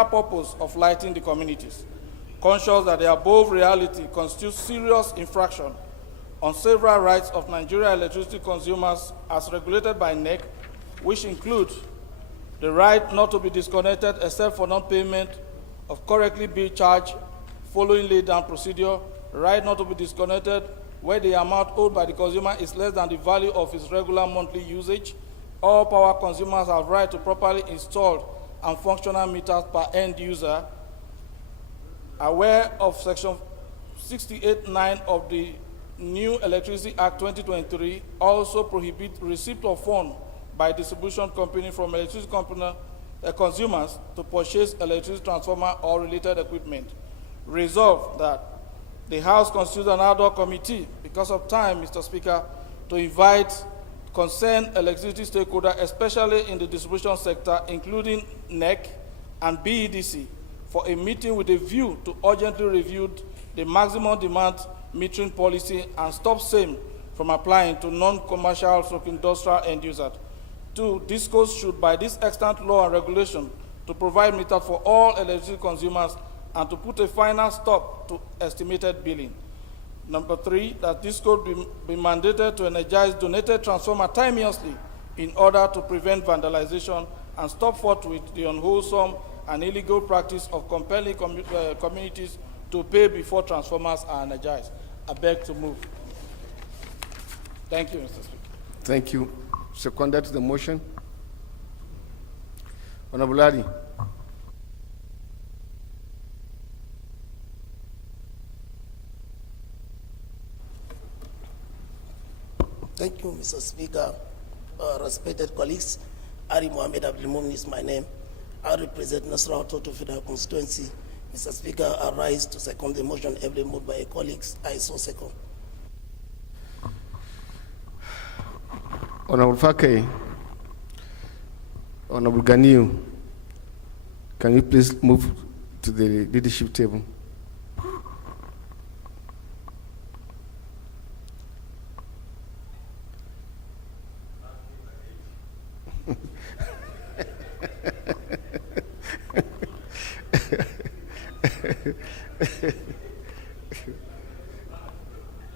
entire purpose of lighting the communities, conscious that the above reality constitutes serious infraction on several rights of Nigeria electricity consumers as regulated by NEC, which include the right not to be disconnected except for non-payment of correctly billed charge following laid-down procedure, the right not to be disconnected where the amount owed by the consumer is less than the value of his regular monthly usage. All power consumers have right to properly installed and functional meters per end user. Aware of Section 68(9) of the New Electricity Act 2023 also prohibit receipt of funds by distribution company from electricity company, consumers to purchase electricity transformer or related equipment. Resolved that the House constitutes an ad hoc committee because of time, Mr. Speaker, to invite concerned electricity stakeholders, especially in the distribution sector, including NEC and BEDC, for a meeting with a view to urgently review the maximum demand metering policy and stop same from applying to non-commercial or industrial end users. 2, discourse should, by this extant law and regulation, to provide meter for all electricity consumers and to put a final stop to estimated billing. Number 3, that this code be mandated to energize donated transformer timeously in order to prevent vandalization and stop forthwith the unwholesome and illegal practice of compelling communities to pay before transformers are energized. I beg to move. Thank you, Mr. Speaker. Thank you. Seconded to the motion. Honorable Ali. Thank you, Mr. Speaker. Respected colleagues, Ari Mohammed Abdulmumin is my name. I represent Nasrallah Toto Federal Constituency. Mr. Speaker, I rise to second the motion every moved by colleagues. I so second. Honorable Fakay, Honorable Ganiu, can you please move to the leadership table?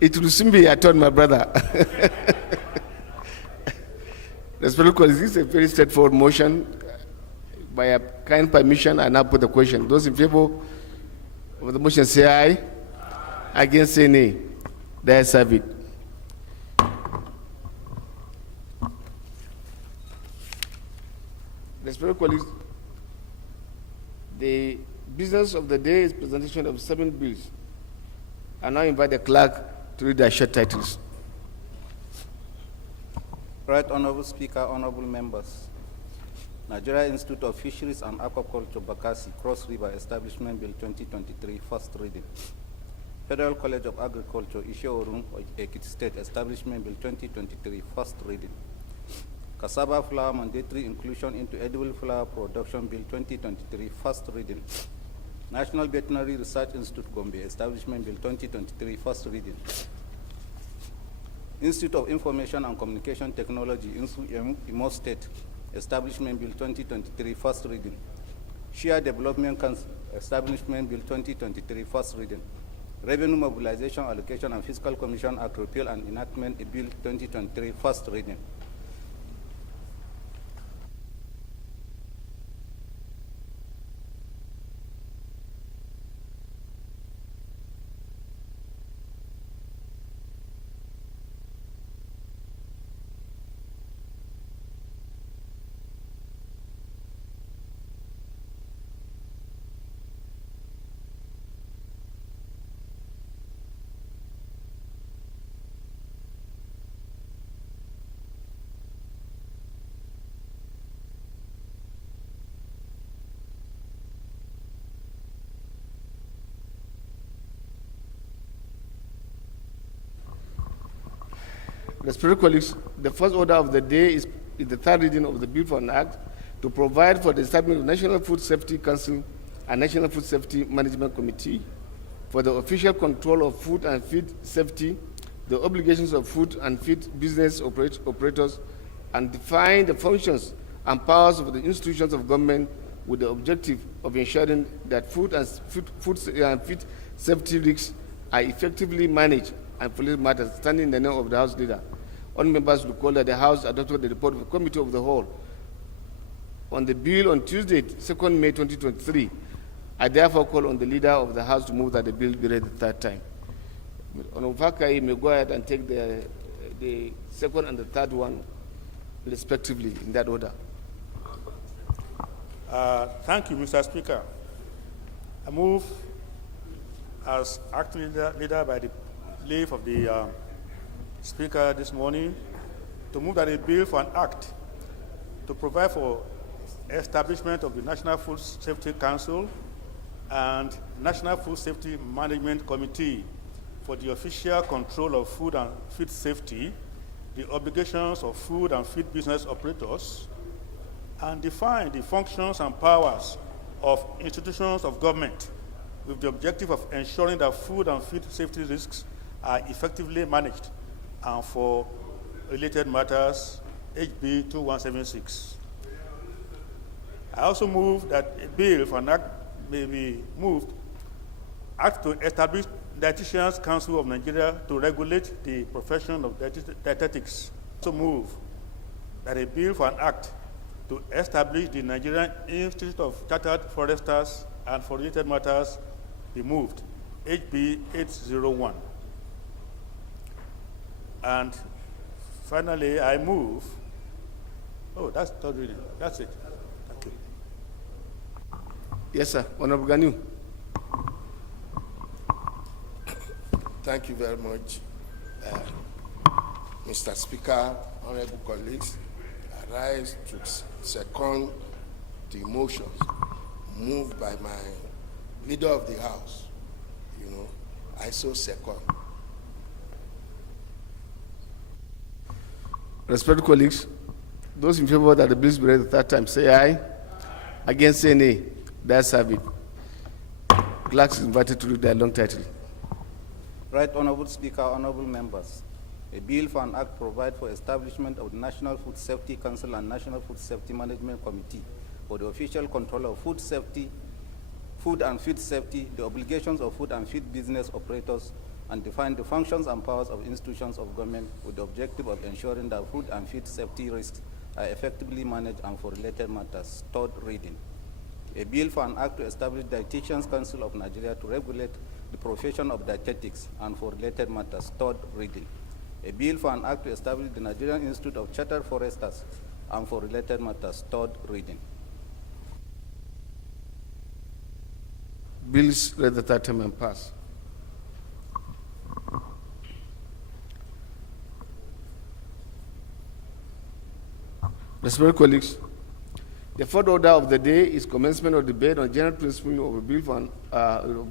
It will soon be your turn, my brother. This is a very straightforward motion. By a kind permission, I now put the question. Those in favor of the motion say aye. Against say nay. The ayes have it. Respected colleagues, the business of the day is presentation of 7 bills. I now invite the clerk to read their short titles. Right Honorable Speaker, honorable members. Nigeria Institute of Fisheries and Aquaculture, Bakassi, Cross River Establishment Bill 2023, first reading. Federal College of Agriculture, Isheorun, Ekiti State Establishment Bill 2023, first reading. Cassava flour mandatory inclusion into edible flour production Bill 2023, first reading. National Veterinary Research Institute, Gombe Establishment Bill 2023, first reading. Institute of Information and Communication Technology, Imo State Establishment Bill 2023, first reading. Share Development Council Establishment Bill 2023, first reading. Revenue Mobilization, Allocation and Fiscal Commission Act Repeal and Enactment Bill 2023, first reading. Respected colleagues, the first order of the day is the third reading of the Bill for an Act to provide for the establishment of National Food Safety Council and National Food Safety Management Committee for the official control of food and feed safety, the obligations of food and feed business operators, and define the functions and powers of the institutions of government with the objective of ensuring that food safety risks are effectively managed and police matters, standing in the name of the House Leader. All members will call that the House adopted the report of the Committee of the Whole on the bill on Tuesday, 2nd May 2023. I therefore call on the Leader of the House to move that the bill be read the third time. Honorable Fakai may go ahead and take the second and the third one respectively in that order. Thank you, Mr. Speaker. I move as acting leader by the leave of the Speaker this morning to move that a bill for an act to provide for establishment of the National Food Safety Council and National Food Safety Management Committee for the official control of food and feed safety, the obligations of food and feed business operators, and define the functions and powers of institutions of government with the objective of ensuring that food and feed safety risks are effectively managed, and for related matters, HB 2176. I also move that a bill for an act may be moved, act to establish Dietitians Council of Nigeria to regulate the profession of dietetics. Also move that a bill for an act to establish the Nigerian Institute of Chartered Foresters and for related matters be moved, HB 801. And finally, I move, that's third reading, that's it. Thank you. Yes, sir. Honorable Ganu. Thank you very much, Mr. Speaker, honorable colleagues. I rise to second the motions moved by my Leader of the House. I so second. Respected colleagues, those in favor that the bills be read the third time, say aye. Against, say nay. That's have it. Clerk is invited to read the long title. Right Honorable Speaker, honorable members, a bill for an act provide for establishment of the National Food Safety Council and National Food Safety Management Committee for the official control of food safety, food and feed safety, the obligations of food and feed business operators, and define the functions and powers of institutions of government with the objective of ensuring that food and feed safety risks are effectively managed, and for related matters. Third reading. A bill for an act to establish Dietitians Council of Nigeria to regulate the profession of dietetics, and for related matters. Third reading. A bill for an act to establish the Nigerian Institute of Chartered Foresters, and for related matters. Third reading. Bills read the third time and pass. Respected colleagues, the fourth order of the day is commencement of debate on general principle of a bill,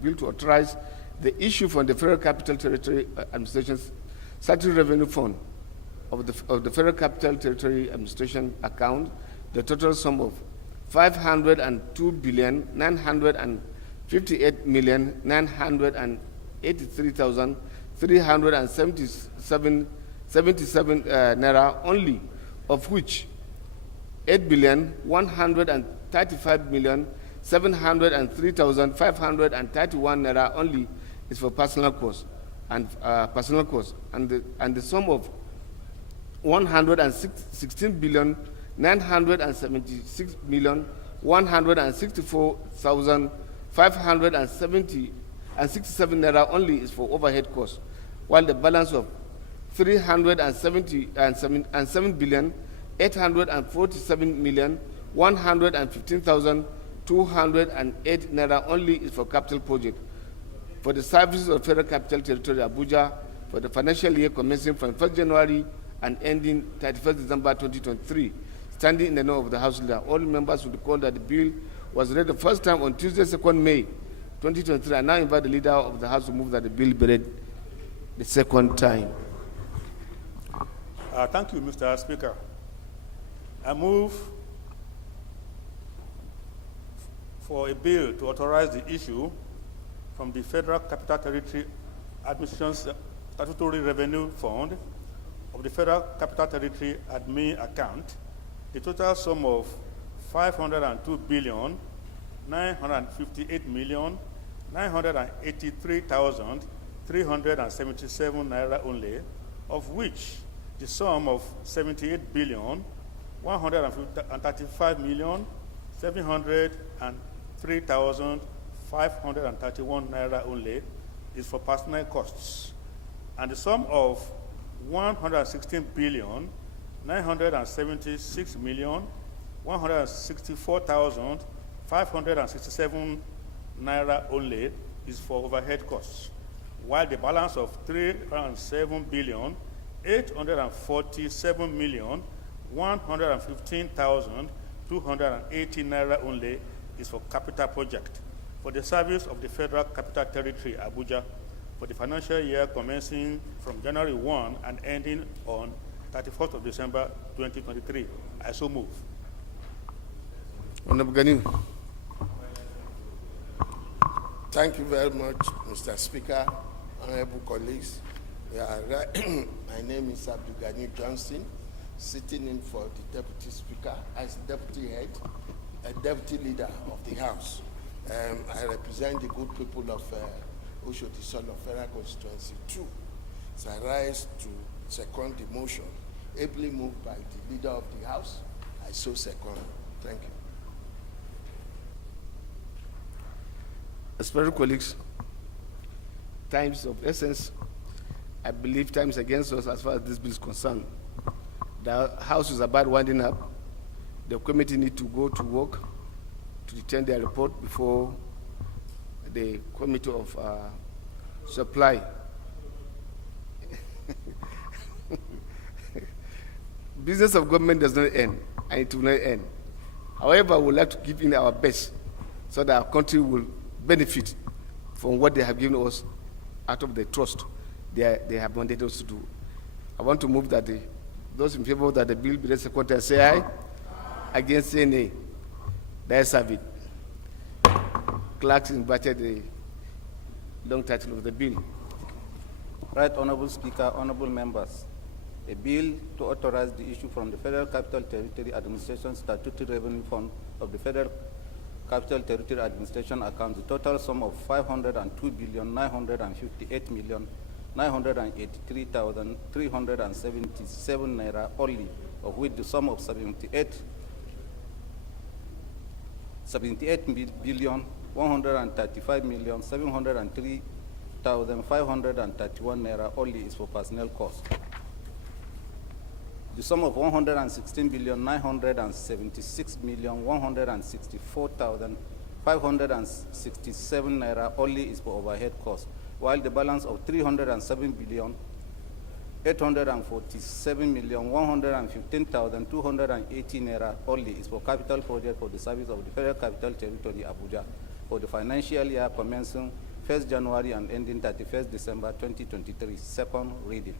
bill to authorize the issue from the Federal Capital Territory Administration's Statutory Revenue Fund of the Federal Capital Territory Administration account the total sum of 502,958,377 naira only, of which 8,135,703,531 naira only is for personal costs and the sum of 116,976,164,567 naira only is for overhead costs, while the balance of 307,847,115,208 naira only is for capital project for the services of Federal Capital Territory Abuja for the financial year commencing from 1st January and ending 31st December 2023. Standing in the name of the House Leader, all members will recall that the bill was read the first time on Tuesday, 2nd May 2023. I now invite the Leader of the House to move that the bill be read the second time. Thank you, Mr. Speaker. I move for a bill to authorize the issue from the Federal Capital Territory Administration's Statutory Revenue Fund of the Federal Capital Territory Admin account the total sum of 502,958,983,377 naira only, of which the sum of 78,135,703,531 naira only is for personnel costs, and the sum of 116,976,164,567 naira only is for overhead costs, while the balance of 307,847,115,280 naira only is for capital project for the service of the Federal Capital Territory, Abuja, for the financial year commencing from January 1 and ending on 31st of December 2023. I so move. Honorable Gani. Thank you very much, Mr. Speaker, honorable colleagues. My name is Abdul Gani Johnson, sitting in for the Deputy Speaker as Deputy Head, a Deputy Leader of the House. I represent the good people of Oshodi Solo Federal Constituency 2. So I rise to second the motion, ably moved by the Leader of the House. I so second. Thank you. Fellow colleagues, times of essence, I believe time is against us as far as this bill is concerned. The House is about winding up. The committee need to go to work to return their report before the Committee of Supply. Business of government does not end, and it will not end. However, we would like to give in our best so that our country will benefit from what they have given us out of the trust they have mandated us to do. I want to move that those in favor that the bill be read second say aye. Against say nay. Let's have it. Clerks invited the long title of the bill. Right, Honorable Speaker, honorable members. A bill to authorize the issue from the Federal Capital Territory Administration Statutory Revenue Fund of the Federal Capital Territory Administration account the total sum of 502,958,983,377 naira only, of which the sum of 78,135,703,531 naira only is for personnel costs. The sum of 116,976,164,567 naira only is for overhead costs, while the balance of 307,847,115,280 naira only is for capital project for the service of the Federal Capital Territory, Abuja, for the financial year commencing 1st January and ending 31st December 2023. Second reading.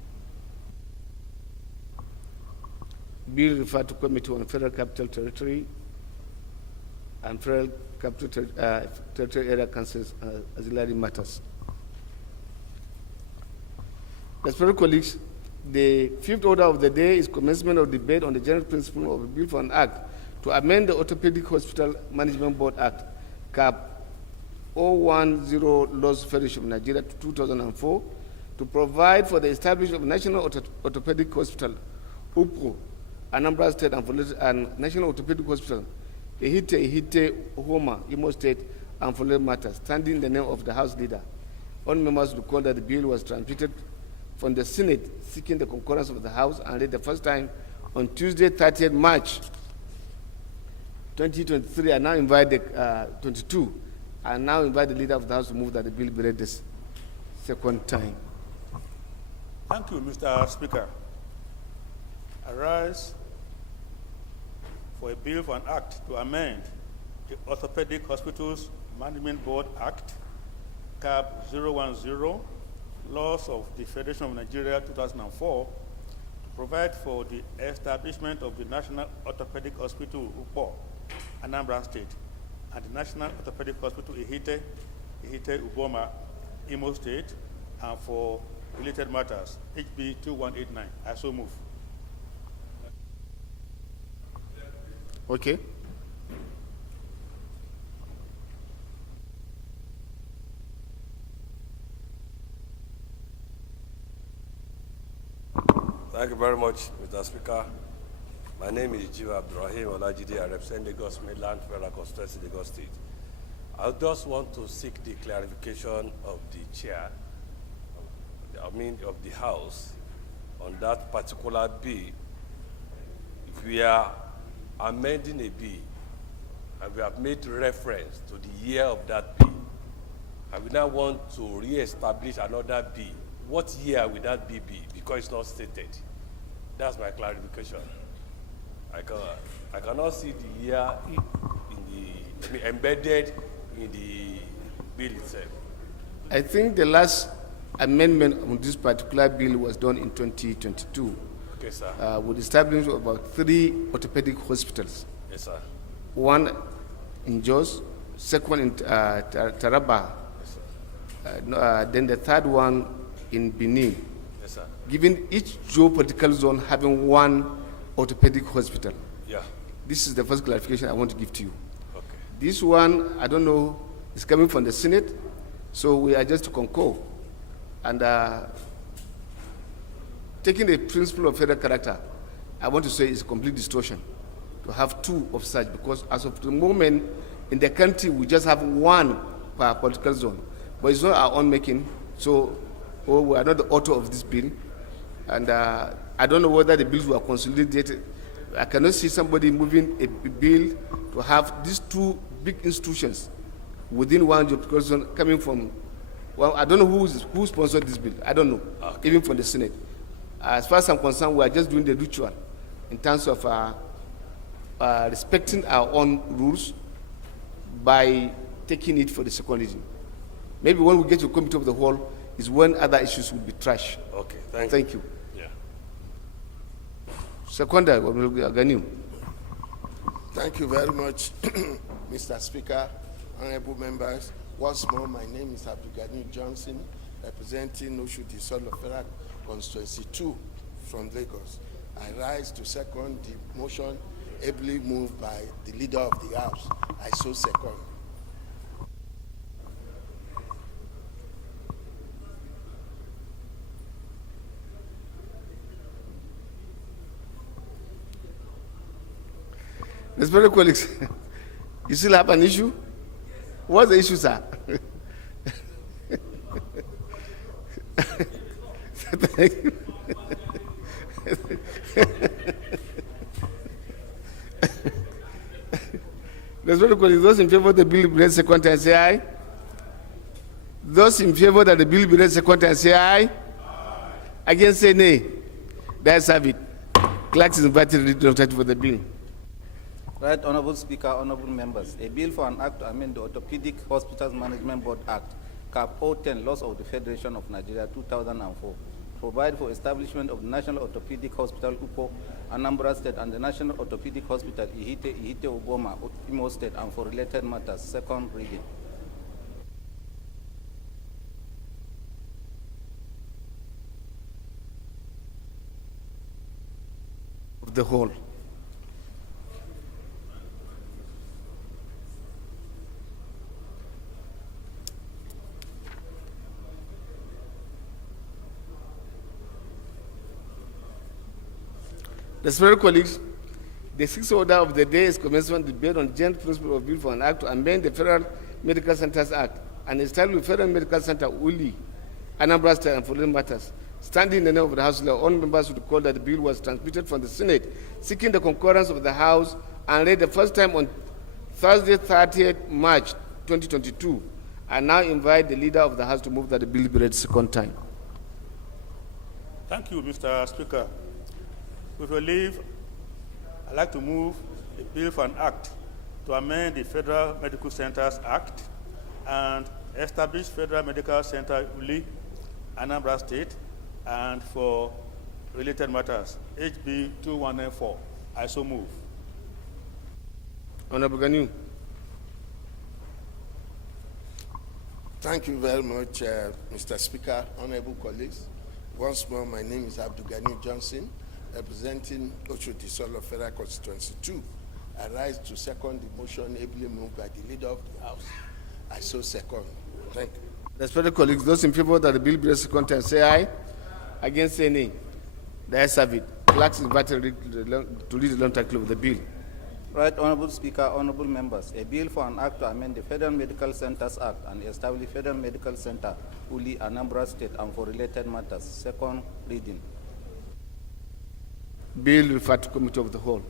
Bill referred to Committee on Federal Capital Territory and Federal Capital Territory Area Councils Auxiliary Matters. Fellow colleagues, the fifth order of the day is commencement of debate on the general principle of a bill for an act to amend the Orthopedic Hospital Management Board Act, CAP 010 Laws Federation of Nigeria 2004, to provide for the establishment of National Orthopedic Hospital, UPO, Anambra State and National Orthopedic Hospital, Ehite, Homa, Imo State, and for matters, standing in the name of the House Leader. All members recall that the bill was transmitted from the Senate, seeking the concurrence of the House, and read the first time on Tuesday, 30th March 2023. I now invite the 22. I now invite the Leader of the House to move that the bill be read this second time. Thank you, Mr. Speaker. I rise for a bill for an act to amend the Orthopedic Hospitals Management Board Act, CAP 010, Laws of the Federation of Nigeria 2004, to provide for the establishment of the National Orthopedic Hospital, UPO, Anambra State, and the National Orthopedic Hospital, Ehite, Uboma, Imo State, and for related matters, HB 2189. I so move. Okay. Thank you very much, Mr. Speaker. My name is Jiva Abdurrahim Olajide. I represent Lagos Mainland Federal Constituency, Lagos State. I just want to seek the clarification of the chair, of the House, on that particular bill. If we are amending a bill, and we have made reference to the year of that bill, and we now want to re-establish another bill, what year will that bill be? Because it's not stated. That's my clarification. I cannot see the year embedded in the bill itself. I think the last amendment on this particular bill was done in 2022. Okay, sir. With establishment of about 3 orthopedic hospitals. Yes, sir. One in Jos, second in Taraba, Yes, sir. then the third one in Benin, Yes, sir. giving each geopolitical zone having 1 orthopedic hospital. Yeah. This is the first clarification I want to give to you. Okay. This one, I don't know, is coming from the Senate, so we are just to concur. And taking the principle of federal character, I want to say it's a complete distortion to have 2 of such, because as of the moment in the country we just have 1 per political zone, but it's not our own making, so we are not the author of this bill, and I don't know whether the bills were consolidated. I cannot see somebody moving a bill to have these 2 big institutions within 1 geographical zone coming from, well, I don't know who sponsored this bill. I don't know, even from the Senate. As far as I'm concerned, we are just doing the ritual in terms of respecting our own rules by taking it for the second reading. Maybe when we get to committee of the whole is when other issues will be trashed. Okay, Thank you. Yeah. Seconder, Ganim. Thank you very much, Mr. Speaker, honorable members. Once more, my name is Abdulgani Johnson, representing Oshodi Solo Federal Constituency 2 from Lagos. I rise to second the motion ably moved by the leader of the House. I so second. Respected colleagues, you still have an issue? What's the issue, sir? Thank you. Respected colleagues, those in favor of the bill be read second time, say aye. Those in favor that the bill be read second time, say aye. Against, say nay. That's have it. Clerk is invited to read the title for the bill. Right, Honorable Speaker, honorable members, a bill for an act to amend the Orthopedic Hospitals Management Board Act, Cap 010, Laws of the Federation of Nigeria, 2004, provide for establishment of the National Orthopedic Hospital, Upo, Anambra State, and the National Orthopedic Hospital, Ihite Ogoma, Imo State, and for related matters, second reading. Of the whole. Respected colleagues, the 6th order of the day is commencement debate on joint principle of bill for an act to amend the Federal Medical Centers Act and establish Federal Medical Center Uli, Anambra State, and following matters. Standing in the name of the House, all members would recall that the bill was transmitted from the Senate, seeking the concurrence of the House and read the first time on Thursday, 30th March 2022. I now invite the leader of the House to move that the bill be read second time. Thank you, Mr. Speaker. With your leave, I'd like to move a bill for an act to amend the Federal Medical Centers Act and establish Federal Medical Center Uli, Anambra State, and for related matters, HB 2194. I so move. Honorable Ganu. Thank you very much, Mr. Speaker, honorable colleagues. Once more, my name is Abdulgani Johnson, representing Oshodi Solo Federal Constituency 2. I rise to second the motion ably moved by the leader of the House. I so second. Thank you. Respected colleagues, those in favor that the bill be read second time, say aye. Against, say nay. The ayes have it. Clerks invited to read the long title of the bill. Right Honorable Speaker, honorable members, a bill for an act to amend the Federal Medical Centers Act and establish Federal Medical Center, Uli, Anambra State, and for related matters. Second reading. Bill referred to Committee of the Whole.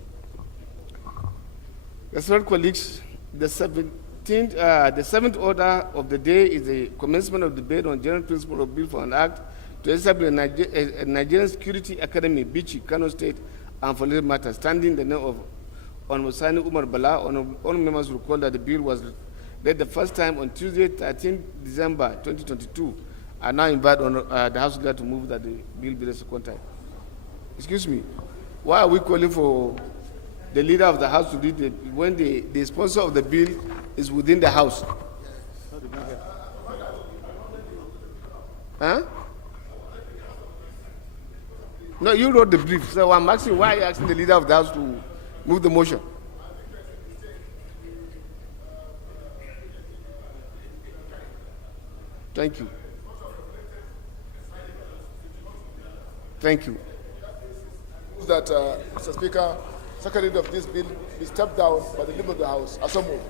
Respected colleagues, the seventh order of the day is the commencement of debate on general principle of bill for an act to establish a Nigerian Security Academy, Bichi, Kano State, and for related matters, standing the name of Honorable Sani Umar Bala. Honorable members will recall that the bill was read the first time on Tuesday, 13 December 2022. I now invite the House Leader to move that the bill be read the second time. Excuse me, why are we calling for the Leader of the House to read it when the sponsor of the bill is within the House? Huh? No, you wrote the brief, so I'm asking why are you asking the Leader of the House to move the motion? Thank you. Thank you. That, Mr. Speaker, second reading of this bill be stepped down by the leader of the House. I so move.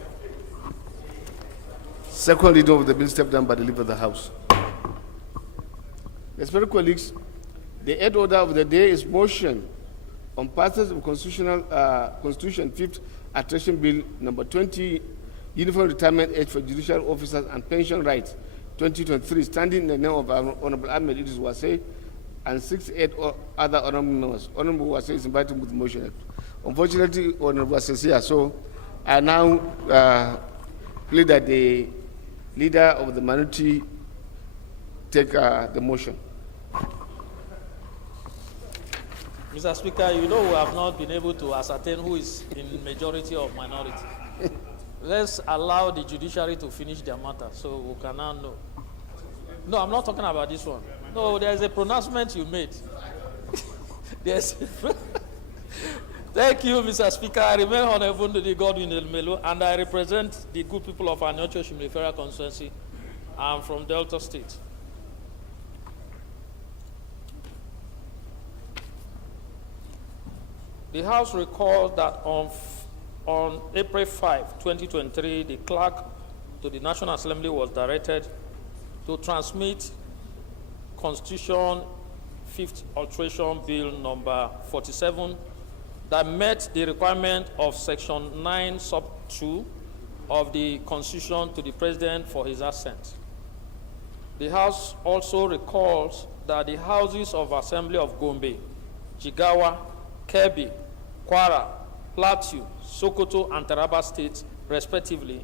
Second reading of the bill stepped down by the leader of the House. Respected colleagues, the eighth order of the day is motion on passage of Constitution 5th Alteration Bill number 20, Uniform Retirement Age for Judicial Officers and Pension Rights, 2023, standing in the name of Honorable Ahmed Idris Wase and 68 other honorable members. Honorable Wase is invited to move the motion. Unfortunately, Honorable Wase is here, so I now plead that the Leader of the minority take the motion. Mr. Speaker, you know we have not been able to ascertain who is in majority or minority. Let's allow the judiciary to finish their matter so we can now know. No, I'm not talking about this one. No, there's a pronouncement you made. Thank you, Mr. Speaker. I remain honorable to the Godwin Elmelo, and I represent the good people of Anyocho Shimle Federal Constituency. I'm from Delta State. The House recalls that on April 5, 2023, the clerk to the National Assembly was directed to transmit Constitution 5th Alteration Bill number 47 that met the requirement of Section 9 sub 2 of the Constitution to the President for his assent. The House also recalls that the Houses of Assembly of Gombe, Jigawa, Kebbi, Kwara, Plateau, Sokoto, and Taraba states, respectively,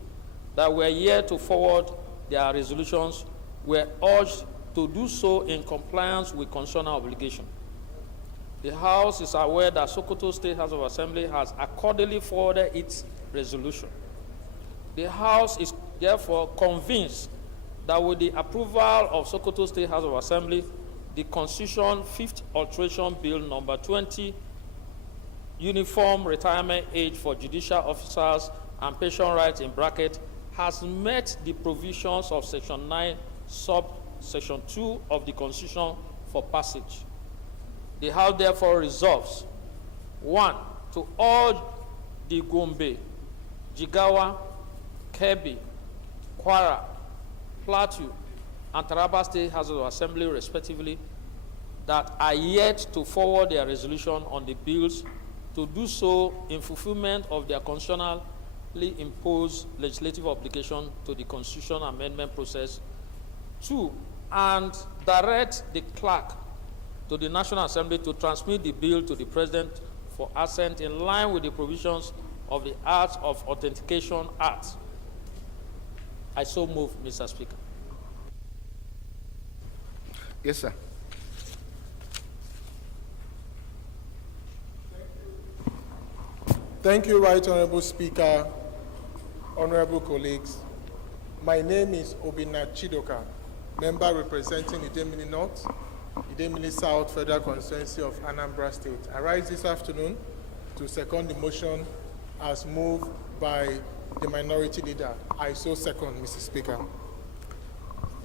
that were yet to forward their resolutions were urged to do so in compliance with constitutional obligation. The House is aware that Sokoto State House of Assembly has accordingly forwarded its resolution. The House is therefore convinced that with the approval of Sokoto State House of Assembly, the Constitution 5th Alteration Bill number 20, Uniform Retirement Age for Judicial Officers and Pension Rights in bracket, has met the provisions of Section 9 subsection 2 of the Constitution for passage. The House therefore resolves, 1, to urge the Gombe, Jigawa, Kebbi, Kwara, Plateau, and Taraba State House of Assembly, respectively, that are yet to forward their resolution on the bills to do so in fulfillment of their constitutionally imposed legislative obligation to the Constitution amendment process. 2, and direct the clerk to the National Assembly to transmit the bill to the President for assent in line with the provisions of the Acts of Authentication Act. I so move, Mr. Speaker. Yes, sir. Thank you, Right Honorable Speaker, honorable colleagues. My name is Obina Chidoka, member representing Idemili North, Idemili South Federal Constituency of Anambra State. I rise this afternoon to second the motion as moved by the minority leader. I so second, Mr. Speaker.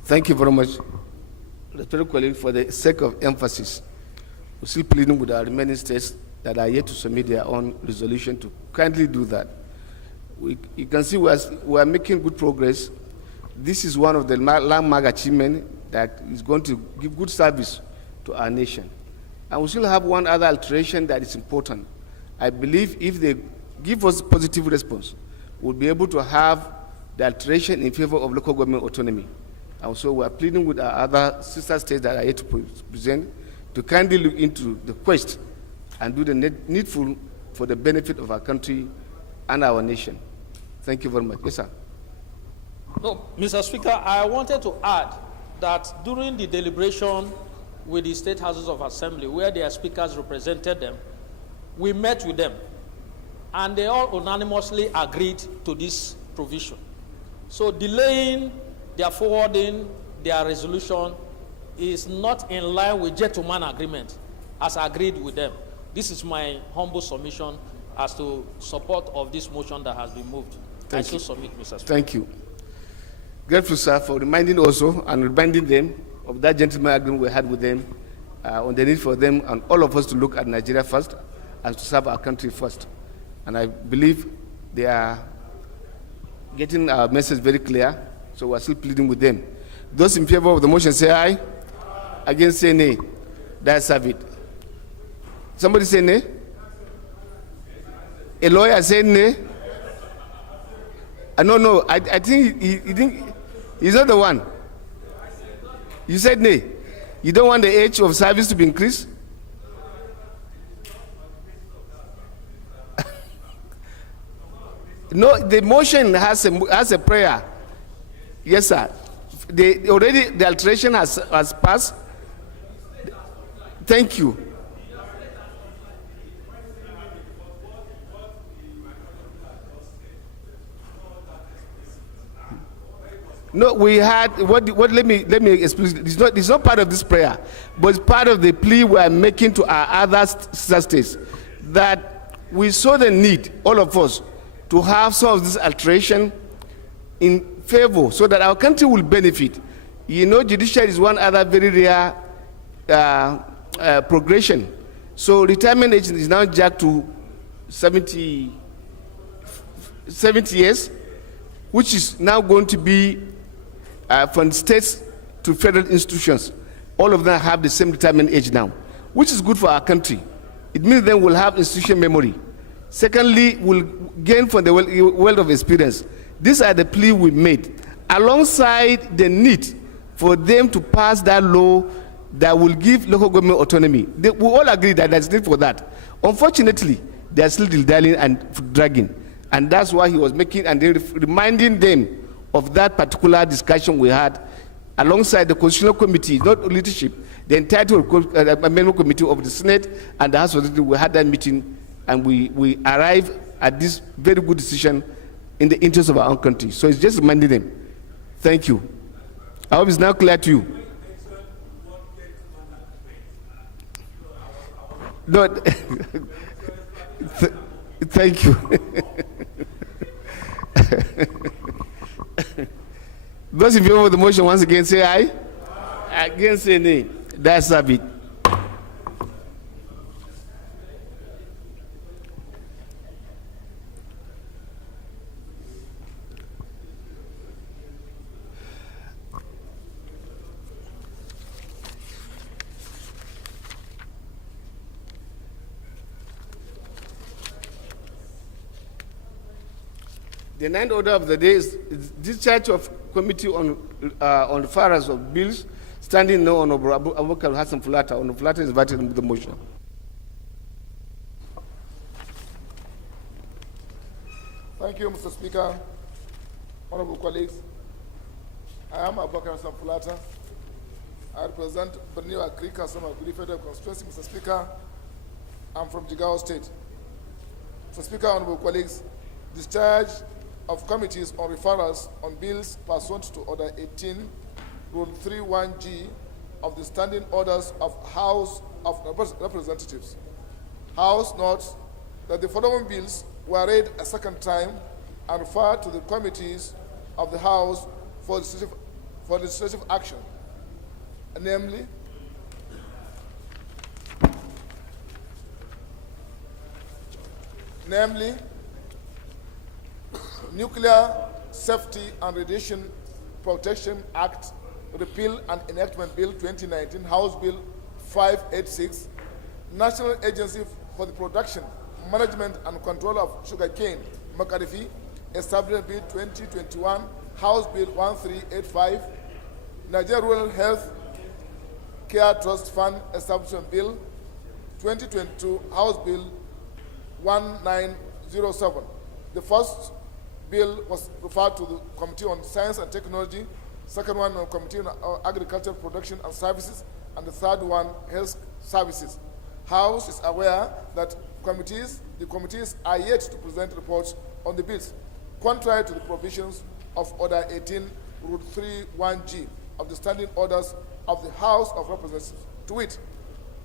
Thank you very much, respected colleague, for the sake of emphasis. We're still pleading with our remaining states that are yet to submit their own resolution to kindly do that. You can see we are making good progress. This is one of the landmark achievements that is going to give good service to our nation. And we still have one other alteration that is important. I believe if they give us positive response, we'll be able to have the alteration in favor of local government autonomy. And so we are pleading with our other sister states that are yet to present to kindly look into the quest and do the needful for the benefit of our country and our nation. Thank you very much. Yes, sir. No, Mr. Speaker, I wanted to add that during the deliberation with the state houses of assembly, where their speakers represented them, we met with them, and they all unanimously agreed to this provision. So delaying their forwarding their resolution is not in line with gentleman agreement as agreed with them. This is my humble submission as to support of this motion that has been moved. I shall submit, Mr. Speaker. Thank you. Grateful, sir, for reminding also and reminding them of that gentleman agreement we had with them on the need for them and all of us to look at Nigeria first and to serve our country first. And I believe they are getting our message very clear, so we're still pleading with them. Those in favor of the motion say aye. Against say nay. That's have it. Somebody say nay? A lawyer say nay? No, I think he's not the one. You said nay. You don't want the age of service to be increased? No, the motion has a prayer. Yes, sir. The alteration has passed. Thank you. No, we had what let me explain. It's not part of this prayer, but it's part of the plea we are making to our other states that we saw the need, all of us, to have some of this alteration in favor so that our country will benefit. You know, judiciary is one other very rare progression. So retirement age is now jacked to 70 years, which is now going to be from states to federal institutions. All of them have the same retirement age now, which is good for our country. It means then we'll have institution memory. Secondly, we'll gain from the wealth of experience. These are the plea we made, alongside the need for them to pass that law that will give local government autonomy. We all agree that there's need for that. Unfortunately, they are still dilly-dallying and dragging. And that's why he was making and reminding them of that particular discussion we had alongside the Constitutional Committee, not leadership, the entire amendment committee of the Senate and the House of Representatives. We had that meeting and we arrived at this very good decision in the interest of our own country. So it's just reminding them. Thank you. I hope it's now clear to you. No, thank you. Those in favor of the motion once again say aye. Against say nay. That's a bit. The ninth order of the day is discharge of committee on referrals of bills. Standing no, Honorable Abubakar Hassan Fulata. Honorable Fulata is invited with the motion. Thank you, Mr. Speaker. Honorable colleagues, I am Abubakar Hassan Fulata. I represent Borneo Agri Customer Federal Constituency. Mr. Speaker, I'm from Jigawa State. Mr. Speaker, honorable colleagues, discharge of committees on referrals on bills pursuant to Order 18, Rule 31G of the Standing Orders of House of Representatives. House notes that the following bills were read a second time and referred to the committees of the House for legislative action, namely namely Nuclear Safety and Radiation Protection Act, Repeal and Enactment Bill 2019, House Bill 586, National Agency for the Production, Management and Control of Sugarcane, McCarthy, Establishment Bill 2021, House Bill 1385, Nigeria Rural Health Care Trust Fund Establishment Bill 2022, House Bill 1907. The first bill was referred to the Committee on Science and Technology, second one on Committee on Agricultural Production and Services, and the third one, Health Services. House is aware that the committees are yet to present reports on the bills, contrary to the provisions of Order 18, Root 31G of the Standing Orders of the House of Representatives. To wit,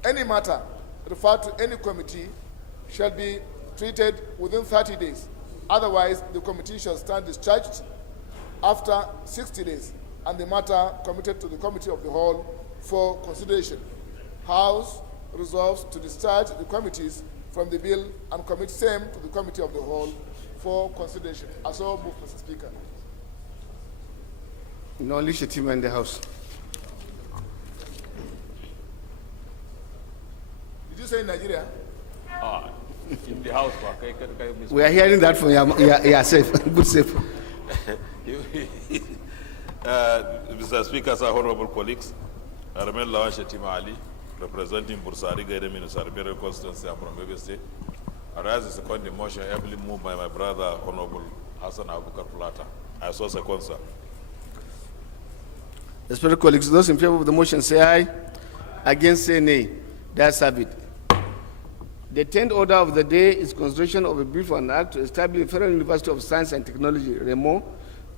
any matter referred to any committee shall be treated within 30 days. Otherwise, the committee shall stand discharged after 60 days, and the matter committed to the Committee of the Whole for consideration. House resolves to discharge the committees from the bill and commit same to the Committee of the Whole for consideration. I so move, Mr. Speaker. No initiative in the House. Did you say Nigeria? In the House, We are hearing that from yourself. Good safe. Mr. Speaker, sir, honorable colleagues, I remain Lawan Shetima Ali, representing Bursari Gaide Minusarbero constituency from Yobe State. I rise the second motion heavily moved by my brother, Honorable Hassan Abubakar Plata. I so second, sir. Respected colleagues, those in favor of the motion say aye. Against say nay. That's have it. The 10th order of the day is consideration of a bill for an act to establish the Federal University of Science and Technology, Remo,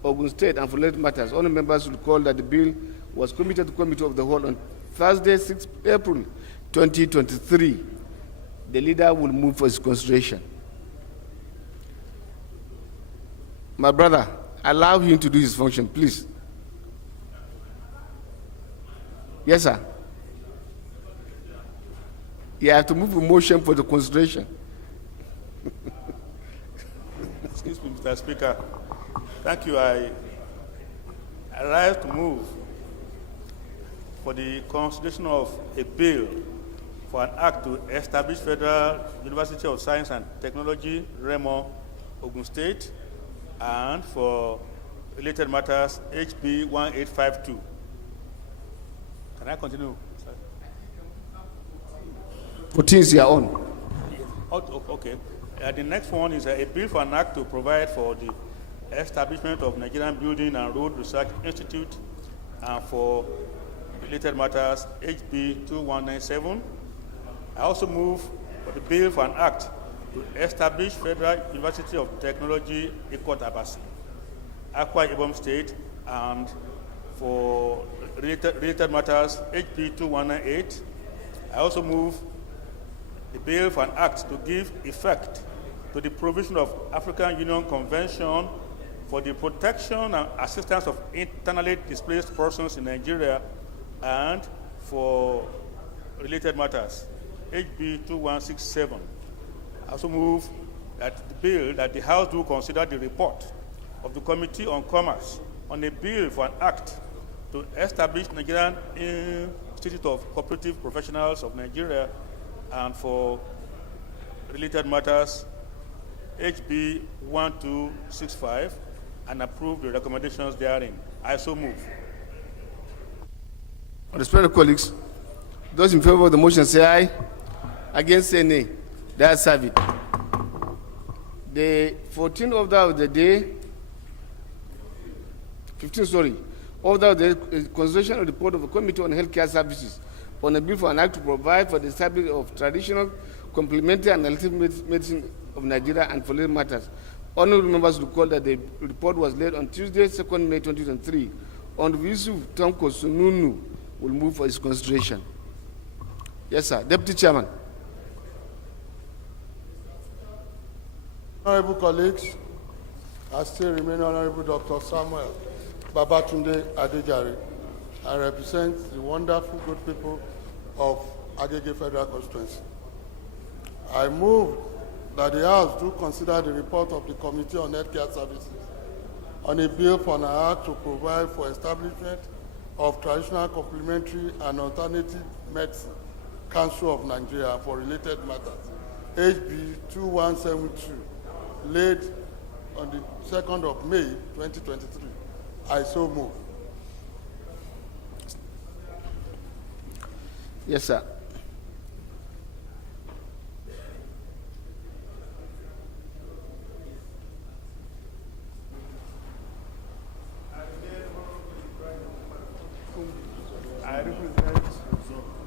Ogun State, and for related matters. All members will recall that the bill was committed to the Committee of the Whole on Thursday, 6 April 2023. The leader will move for its consideration. My brother, allow him to do his function, please. Yes, sir. You have to move a motion for the consideration. Excuse me, Mr. Speaker. Thank you. I rise to move for the consideration of a bill for an act to establish Federal University of Science and Technology, Remo, Ogun State, and for related matters, HB 1852. Can I continue? 14 is your own. Okay. The next one is a bill for an act to provide for the establishment of Nigerian Building and Road Research Institute and for related matters, HB 2197. I also move for the bill for an act to establish Federal University of Technology, Ikot Abasi, Akwa Ibom State, and for related matters, HB 2198. I also move the bill for an act to give effect to the provision of African Union Convention for the protection and assistance of internally displaced persons in Nigeria and for related matters, HB 2167. I also move that the bill that the House do consider the report of the Committee on Commerce on a bill for an act to establish Nigerian Institute of Cooperative Professionals of Nigeria and for related matters, HB 1265, and approve the recommendations therein. I so move. Respected colleagues, those in favor of the motion say aye. Against say nay. That's have it. The 14th order of the day, 15th, sorry, order of the consideration of the report of the Committee on Healthcare Services on a bill for an act to provide for the establishment of traditional, complementary, and alternative medicine of Nigeria and for related matters. Honorable members recall that the report was laid on Tuesday, 2nd May 2023. On Yusuf Tanko Sununu will move for its consideration. Yes, sir. Deputy Chairman. Honorable colleagues, I still remain Honorable Dr. Samuel Babatunde Adejare. I represent the wonderful good people of Agege Federal Constituency. I move that the House do consider the report of the Committee on Healthcare Services on a bill for an act to provide for establishment of traditional complementary and alternative medicine Council of Nigeria for related matters, HB 2172, laid on the 2nd of May 2023. I so move. Yes, sir. I represent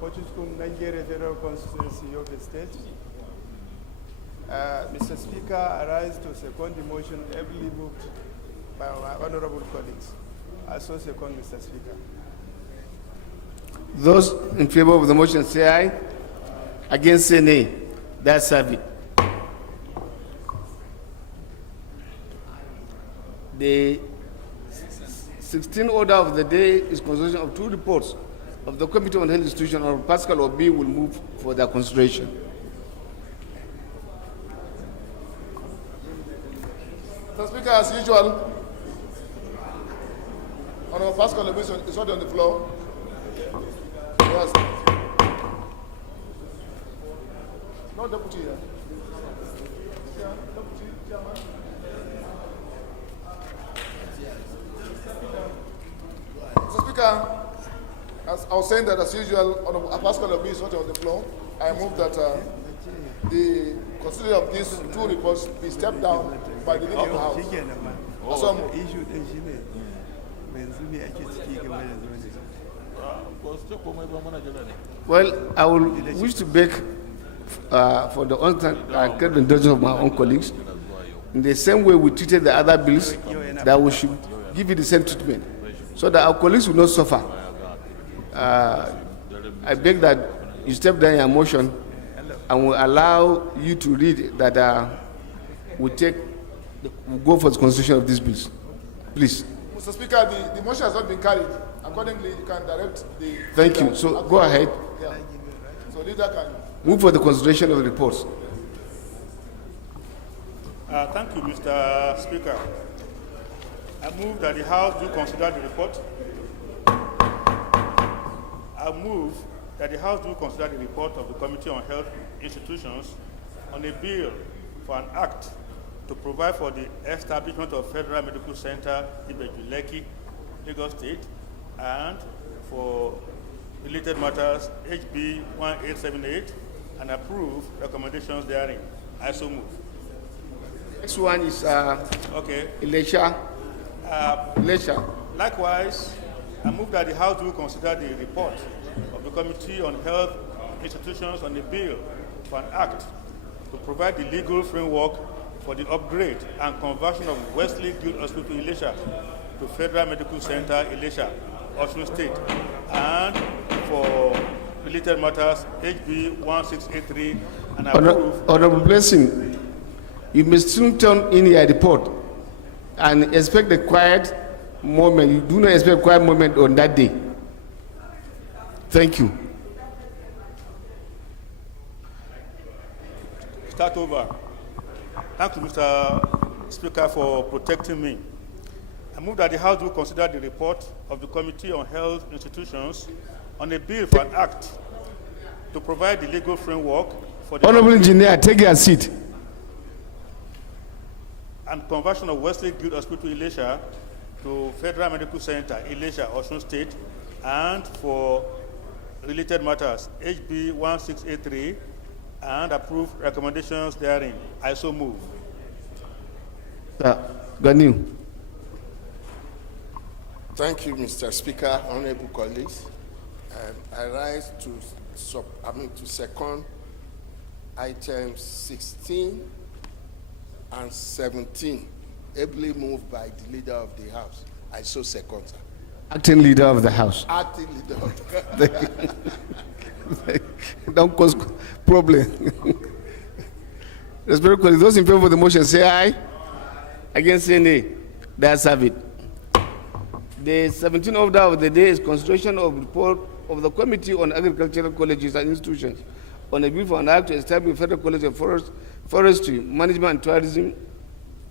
Pochiskum Nigeria Federal Constituency of the state. Mr. Speaker, I rise to second the motion ably moved by my honorable colleagues. I so second, Mr. Speaker. Those in favor of the motion say aye. Against say nay. That's it. The 16th order of the day is consideration of two reports of the Committee on Health Institution. Or Pascal Obi will move for their consideration. Mr. Speaker, as usual, Honorable Pascal Obi is not on the floor. Yes. No deputy here. Deputy chairman. Mr. Speaker, as I was saying that as usual, Honorable Pascal Obi is not on the floor. I move that the consideration of these two reports be stepped down by the leader of the House. Well, I will wish to beg for the indulgence of my own colleagues. In the same way we treated the other bills, that we should give it the same treatment, so that our colleagues will not suffer. I beg that you step down your motion and will allow you to read that we go for the constitution of these bills. Please. Mr. Speaker, the motion has not been carried. Accordingly, you can direct the... Thank you. So go ahead. Yeah. So leader can... Move for the consideration of the reports. Thank you, Mr. Speaker. I move that the House do consider the report. I move that the House do consider the report of the Committee on Health Institutions on a bill for an act to provide for the establishment of Federal Medical Center in Lekki, Lagos State, and for related matters, HB 1878, and approve recommendations therein. I so move. Next one is okay. Elisha. Likewise, I move that the House will consider the report of the Committee on Health Institutions on the bill for an act to provide the legal framework for the upgrade and conversion of Wesley Guild Hospital Elisha to Federal Medical Center Elisha, Osun State, and for related matters, HB 1683, and approve. Honorable Blessing, you must soon turn in your report and expect a quiet moment. You do not expect a quiet moment on that day. Thank you. Start over. Thank you, Mr. Speaker, for protecting me. I move that the House will consider the report of the Committee on Health Institutions on a bill for an act to provide the legal framework for the Honorable Engineer, take your seat. And conversion of Wesley Guild Hospital Elisha to Federal Medical Center Elisha, Osun State, and for related matters, HB 1683, and approve recommendations therein. I so move. Ganiu. Thank you, Mr. Speaker, honorable colleagues. I rise to second items 16 and 17, ably moved by the leader of the House. I so second, sir. Acting leader of the House. Acting leader of the House. Don't cause problem. Respected colleagues, those in favor of the motion say aye. Against say nay. That's have it. The 17th order of the day is consideration of report of the Committee on Agricultural Colleges and Institutions on a bill for an act to establish Federal College of Forest Forestry, Management and Tourism,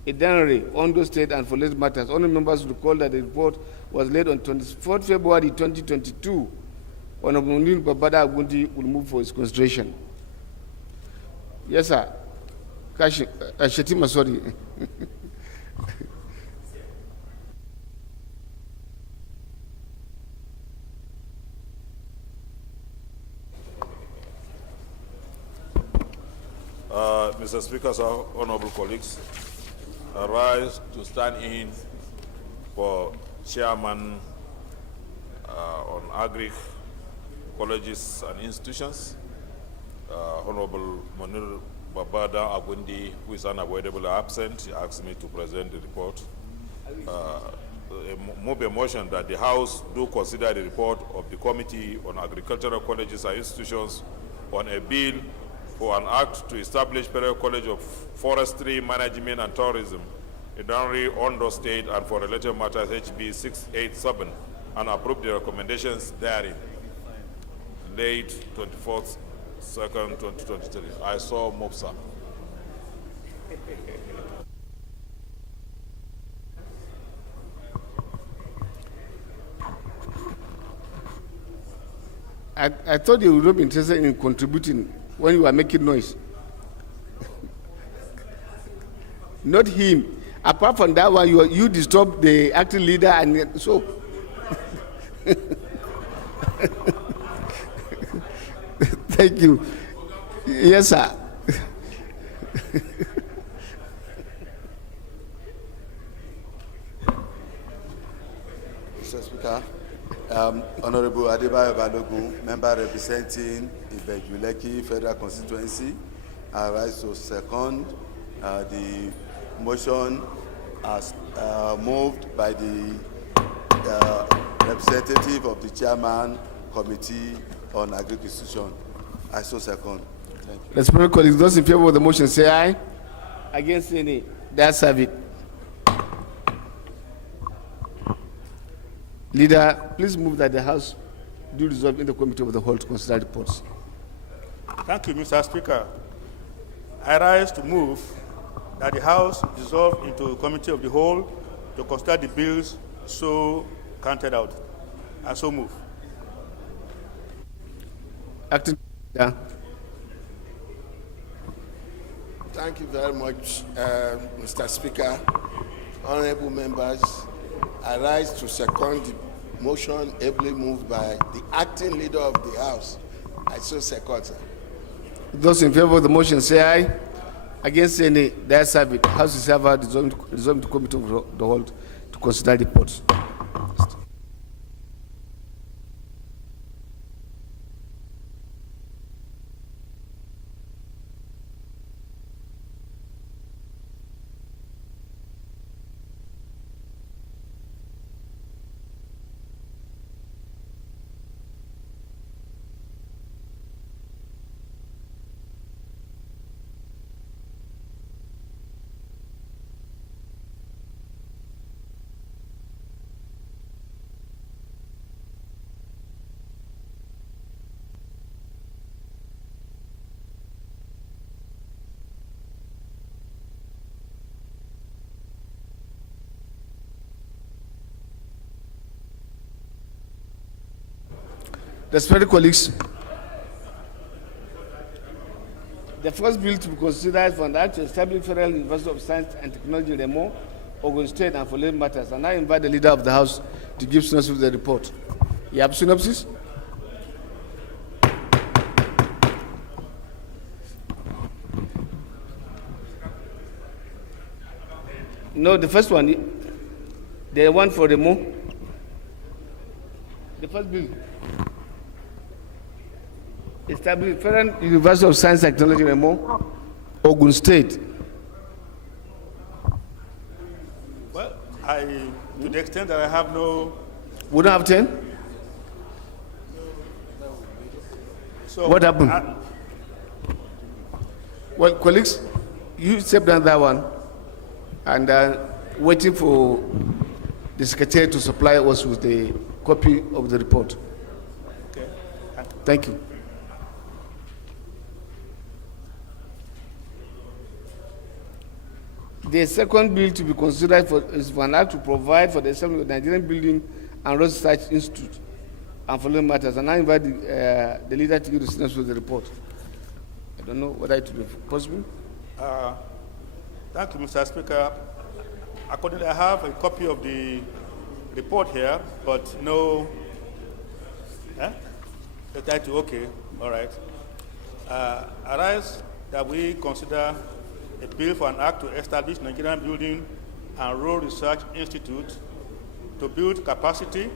Idanre, Ondo State, and for late matters. Honourable members recall that the report was laid on 24th February 2022. Honourable Munir Babada Agundi will move for its consideration. Yes, sir. Shetima, sorry. Mr. Speaker, sir, honorable colleagues, I rise to stand in for chairman on agri colleges and institutions, Honorable Munir Babada Agundi, who is unavoidably absent. He asked me to present the report. Move a motion that the House do consider the report of the Committee on Agricultural Colleges and Institutions on a bill for an act to establish Federal College of Forestry, Management and Tourism in Danri, Ondo State, and for related matters HB 687, and approve the recommendations therein. Late 24th, 2nd, 2023. I saw Mopsa. I thought you would not be interested in contributing when you were making noise. Not him. Apart from that one, you disturbed the acting leader, and so. Thank you. Yes, sir. Mr. Speaker, Honorable Adebayo Balogun, member representing Ibejuleki Federal Constituency, I rise to second the motion as moved by the representative of the chairman committee on agriculture. I so second. Thank you. Respected colleagues, those in favor of the motion say aye. Against any, that's have it. Leader, please move that the House do resolve in the committee of the whole to consider reports. Thank you, Mr. Speaker. I rise to move that the House dissolve into a committee of the whole to consider the bills so counted out. I so move. Acting. Yeah. Thank you very much, Mr. Speaker. Honorable members, I rise to second the motion ably moved by the acting leader of the House. I so second, sir. Those in favor of the motion say aye. Against any, that's have it. House is ever resolved the committee of the whole to consider reports. Respected colleagues, the first bill to be considered for an act to establish Federal University of Science and Technology, Remo, Ogun State, and for related matters. And I invite the leader of the House to give synopsis of the report. You have synopsis? No, the first one, the one for Remo. The first bill. Established Federal University of Science and Technology, Remo, Ogun State. Well, to the extent that I have no... We don't have 10? So What happened? Well, colleagues, you step down that one and waiting for the secretary to supply us with the copy of the report. Okay. Thank you. The second bill to be considered is for an act to provide for the establishment of the Nigerian Building and Road Research Institute and following matters. And I invite the leader to give the students with the report. I don't know whether it will be possible. Thank you, Mr. Speaker. Accordingly, I have a copy of the report here, but no. The title, okay, all right. Arise that we consider a bill for an act to establish Nigerian Building and Road Research Institute to build capacity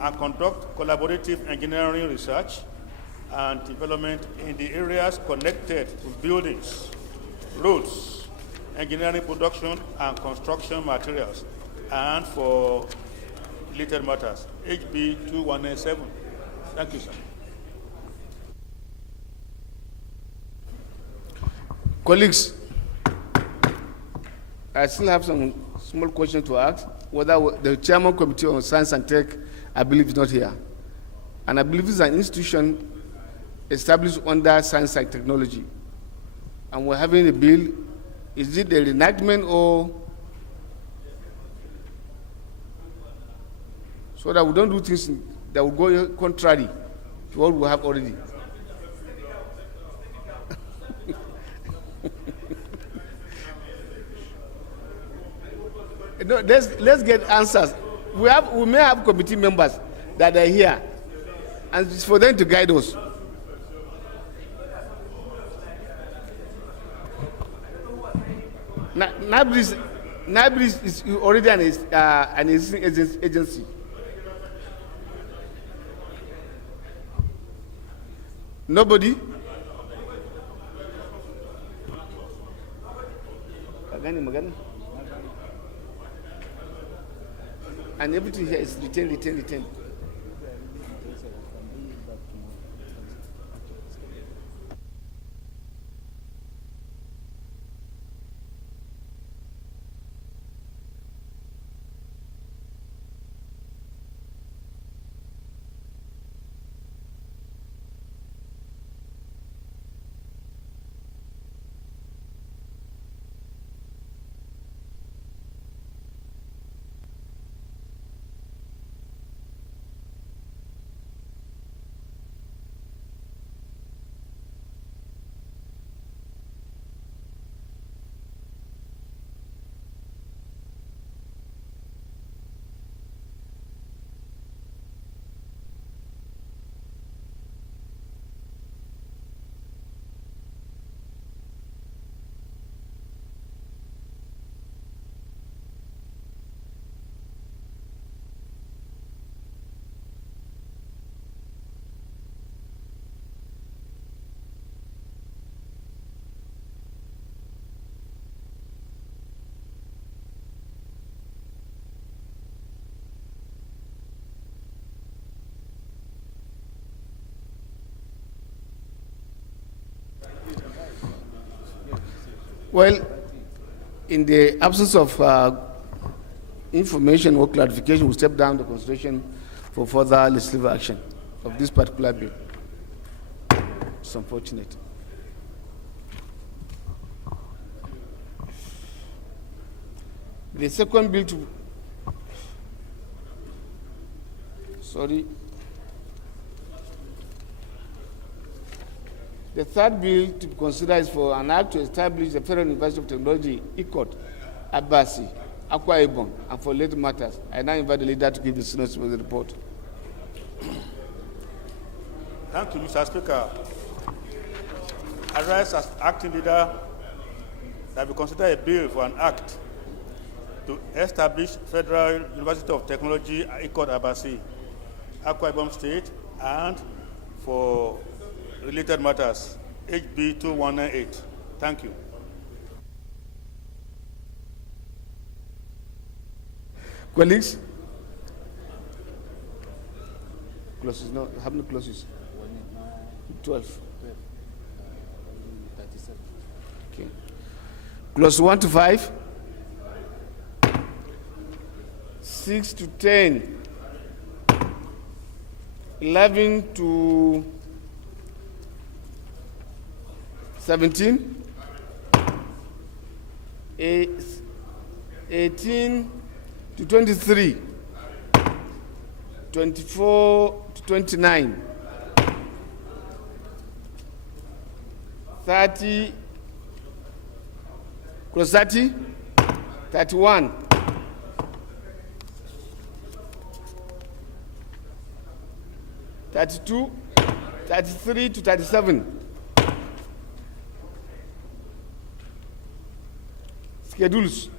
and conduct collaborative engineering research and development in the areas connected to buildings, roads, engineering production and construction materials, and for related matters, HB 2197. Thank you, sir. Colleagues, I still have some small questions to ask. Whether the Chairman Committee on Science and Tech, I believe, is not here. And I believe it's an institution established under science and technology. And we're having a bill. Is it a reenactment or so that we don't do things that will go contrary to what we have already? No, let's get answers. We may have committee members that are here, and it's for them to guide us. NABRIS is already an existing agency. Nobody? And everything here is retained. Well, in the absence of information or clarification, we step down the consideration for further legislative action of this particular bill. It's unfortunate. The second bill to, the third bill to be considered is for an act to establish the Federal University of Technology, ICOT, Abasi, Akwa Ibom, and for related matters. I now invite the leader to give the Senate with the report. Thank you, Mr. Speaker. I rise as acting leader that we consider a bill for an act to establish Federal University of Technology, ICOT, Abasi, Akwa Ibom State, and for related matters, HB 2198. Thank you. Colleagues, closes now. How many closes? 12. Okay. Close 1 to 5, 6 to 10, 11 to 17, 18 to 23, 24 to 29, 30, close 30, 31, 32, 33 to 37. Schedules.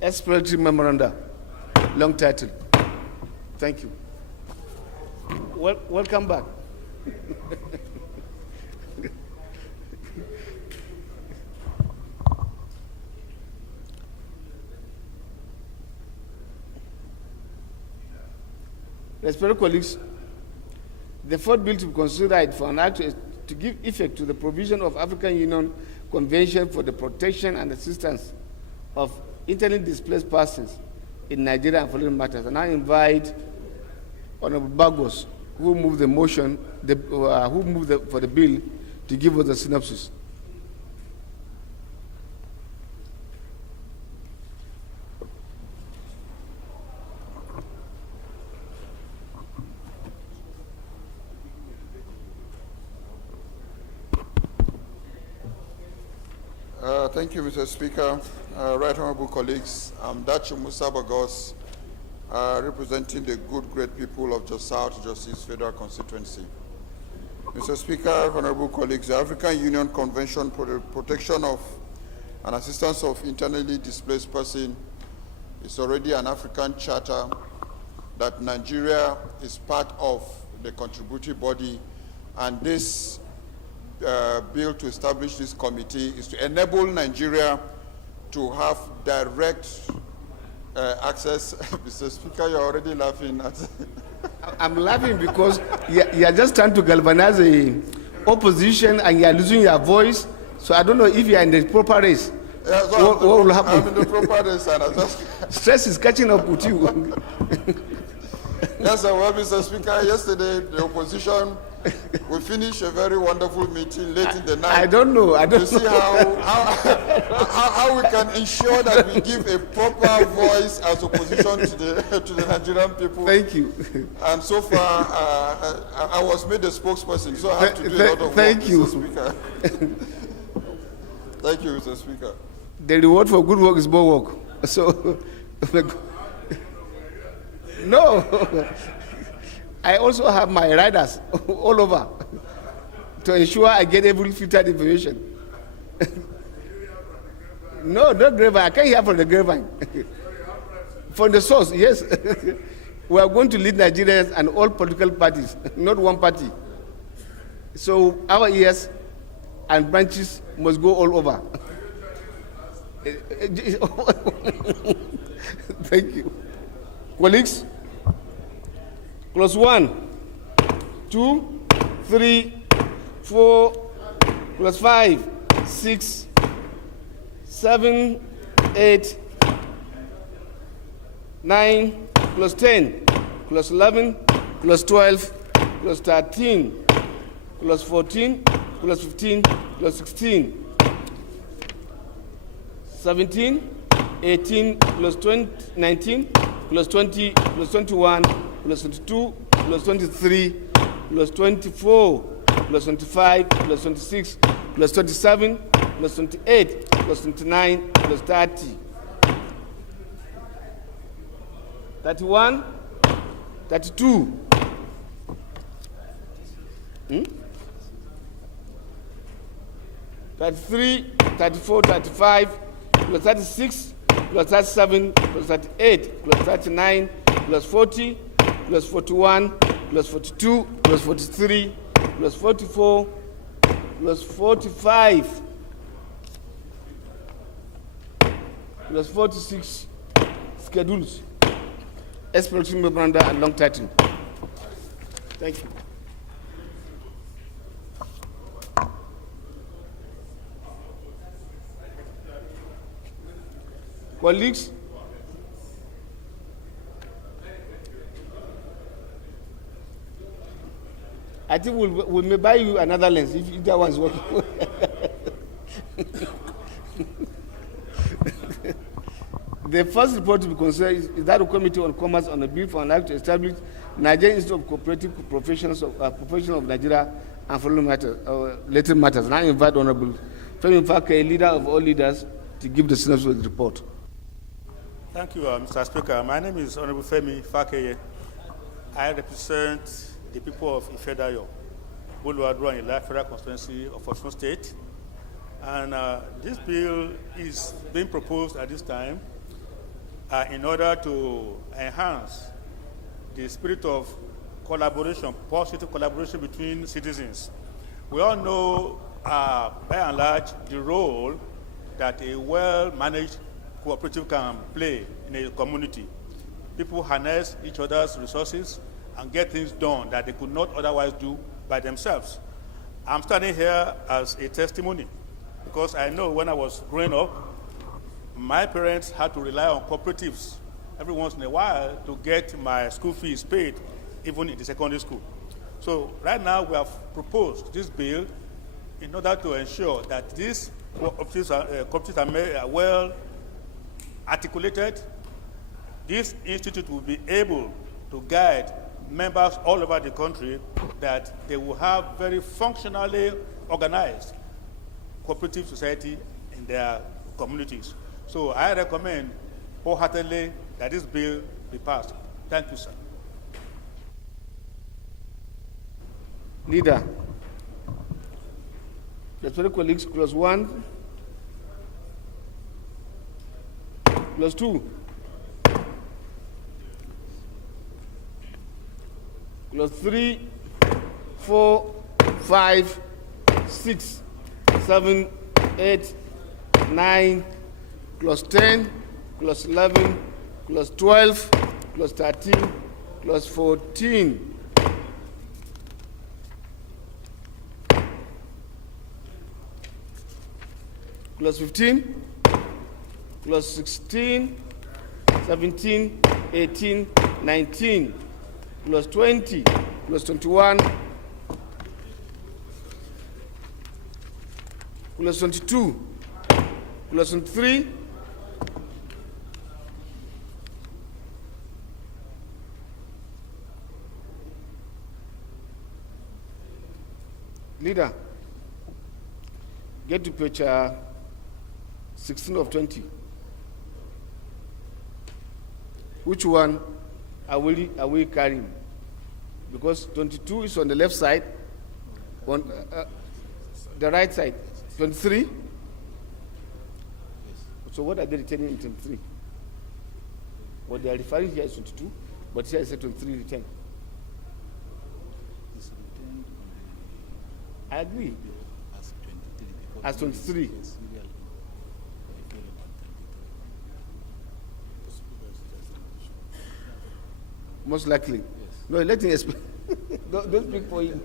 Explanatory memoranda, long title. Thank you. Welcome back. Respected colleagues, the fourth bill to be considered for an act to give effect to the provision of African Union Convention for the Protection and Assistance of Internally Displaced Persons in Nigeria and following matters. And I invite Honorable Bagos, who moved the motion, for the bill, to give us the synopsis. Thank you, Mr. Speaker. Right Honorable colleagues, I'm Dachi Musa Bagos, representing the good, great people of Jos South Justice Federal Constituency. Mr. Speaker, Honorable colleagues, the African Union Convention for the Protection of and Assistance of Internally Displaced Persons is already an African charter that Nigeria is part of the contributory body, and this bill to establish this committee is to enable Nigeria to have direct access. Mr. Speaker, you're already laughing at I'm laughing because you're just trying to galvanize the opposition and you're losing your voice. So I don't know if you're in the proper race. Yeah, so what will happen? I'm in the proper race, and I just stress is catching up with you. Yes, sir. Well, Mr. Speaker, yesterday the opposition, we finished a very wonderful meeting late in the night. I don't know. To see how we can ensure that we give a proper voice as opposition to the Nigerian people. Thank you. And so far, I was made the spokesperson, so I have to do a lot of work, Mr. Speaker. Thank you, Mr. Speaker. The reward for good work is more work. So, no. I also have my riders all over to ensure I get every filtered information. No, not grapevine. I can't hear from the grapevine. From the source, yes. We are going to lead Nigerians and all political parties, not one party. So our ears and branches must go all over. Thank you. Colleagues, clause 1, 2, 3, 4, clause 5, 6, 7, 8, 9, clause 10, clause 11, clause 12, clause 13, clause 14, clause 15, clause 16, 17, 18, clause 20, 19, clause 20, clause 21, clause 22, clause 23, clause 24, clause 25, clause 26, clause 27, clause 28, clause 29, clause 30. 31, 32. 33, 34, 35, plus 36, plus 37, plus 38, plus 39, plus 40, plus 41, plus 42, plus 43, plus 44, plus 45, plus 46 schedules, explanatory memoranda, and long title. Thank you. Colleagues, I think we may buy you another lens if that one's working. The first report to be considered is that of Committee on Commerce on a bill for an act to establish Nigerian Institute of Cooperative Professionals of Nigeria and for related matters. And I invite Honorable Femi Fake, leader of all leaders, to give the synopsis of the report. Thank you, Mr. Speaker. My name is Honorable Femi Fake. I represent the people of Ifedayo, Boluwadu and Ila Federal Constituency of Osun State. And this bill is being proposed at this time in order to enhance the spirit of collaboration, positive collaboration between citizens. We all know, by and large, the role that a well-managed cooperative can play in a community. People harness each other's resources and get things done that they could not otherwise do by themselves. I'm standing here as a testimony because I know when I was growing up, my parents had to rely on cooperatives every once in a while to get my school fees paid, even in the secondary school. So right now we have proposed this bill in order to ensure that these cooperatives are well articulated. This institute will be able to guide members all over the country that they will have very functionally organized cooperative society in their communities. So I recommend wholeheartedly that this bill be passed. Thank you, sir. Leader, the fellow colleagues, clause 1, clause 2, clause 3, 4, 5, 6, 7, 8, 9, clause 10, clause 11, clause 12, clause 13, clause 14. Clause 15, clause 16, 17, 18, 19, clause 20, clause 21, clause 22, clause 23, Leader, get to page 16 of 20. Which one are we carrying? Because 22 is on the left side, on the right side. 23? So what are they returning in 23? What they are referring here is 22, but here is 23 return. I agree. As 23. Most likely. Yes. No, let him explain. don't speak for him.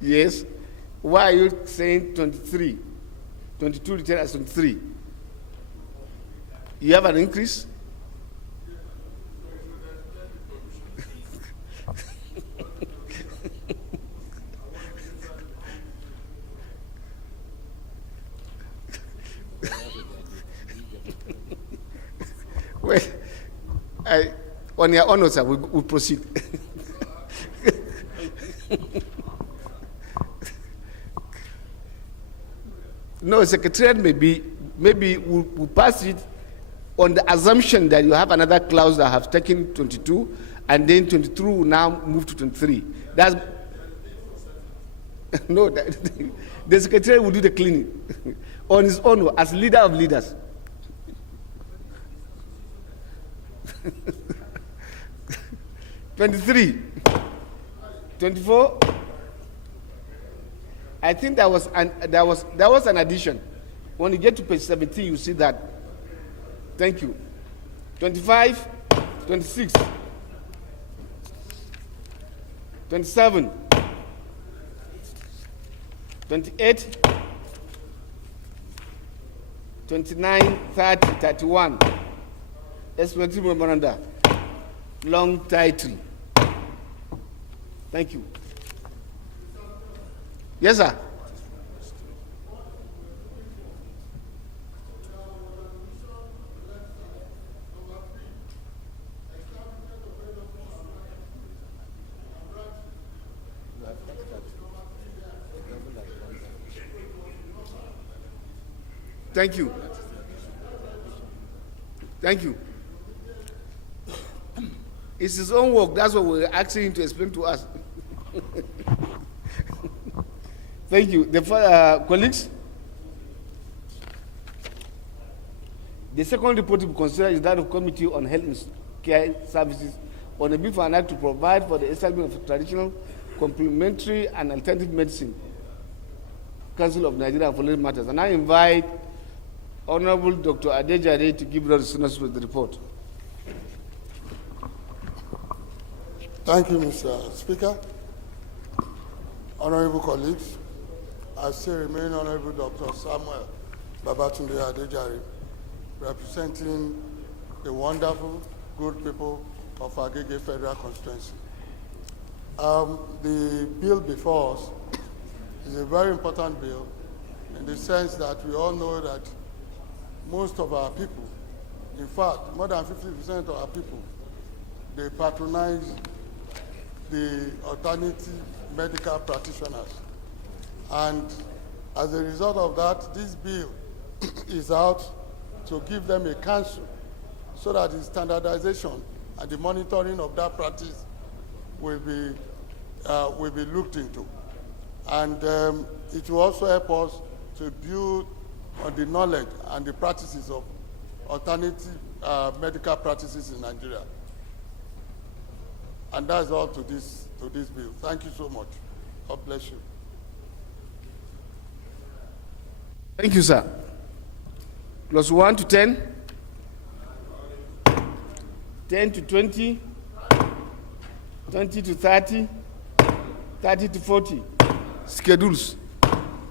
Yes. Why are you saying 23? 22 return as 23. You have an increase? Well, on your honor, sir, we proceed. No, Secretariat maybe we'll pass it on the assumption that you have another clause that have taken 22, and then 22 will now move to 23. That's no, the Secretariat will do the cleaning on his own as leader of leaders. 23, 24. I think there was an addition. When you get to page 17, you see that. Thank you. 25, 26, 27, 28, 29, 30, 31. Explanatory memoranda. Long title. Thank you. Yes, sir. Thank you. Thank you. It's his own work. That's what we're asking him to explain to us. Thank you. The colleagues, the second report to be considered is that of Committee on Health and Care Services on a bill for an act to provide for the establishment of traditional, complementary, and alternative medicine Council of Nigeria for related matters. And I invite Honorable Dr. Adejare to give us the with the report. Thank you, Mr. Speaker. Honorable colleagues, I still remain Honorable Dr. Samuel Babatunde Adejare, representing the wonderful, good people of Agege Federal Constituency. The bill before us is a very important bill in the sense that we all know that most of our people, in fact, more than 50% of our people, they patronize the alternative medical practitioners. And as a result of that, this bill is out to give them a counsel so that the standardization and the monitoring of that practice will be looked into. And it will also help us to build on the knowledge and the practices of alternative medical practices in Nigeria. And that's all to this bill. Thank you so much. God bless you. Thank you, sir. Plus 1 to 10, 10 to 20, 20 to 30, 30 to 40. Schedules,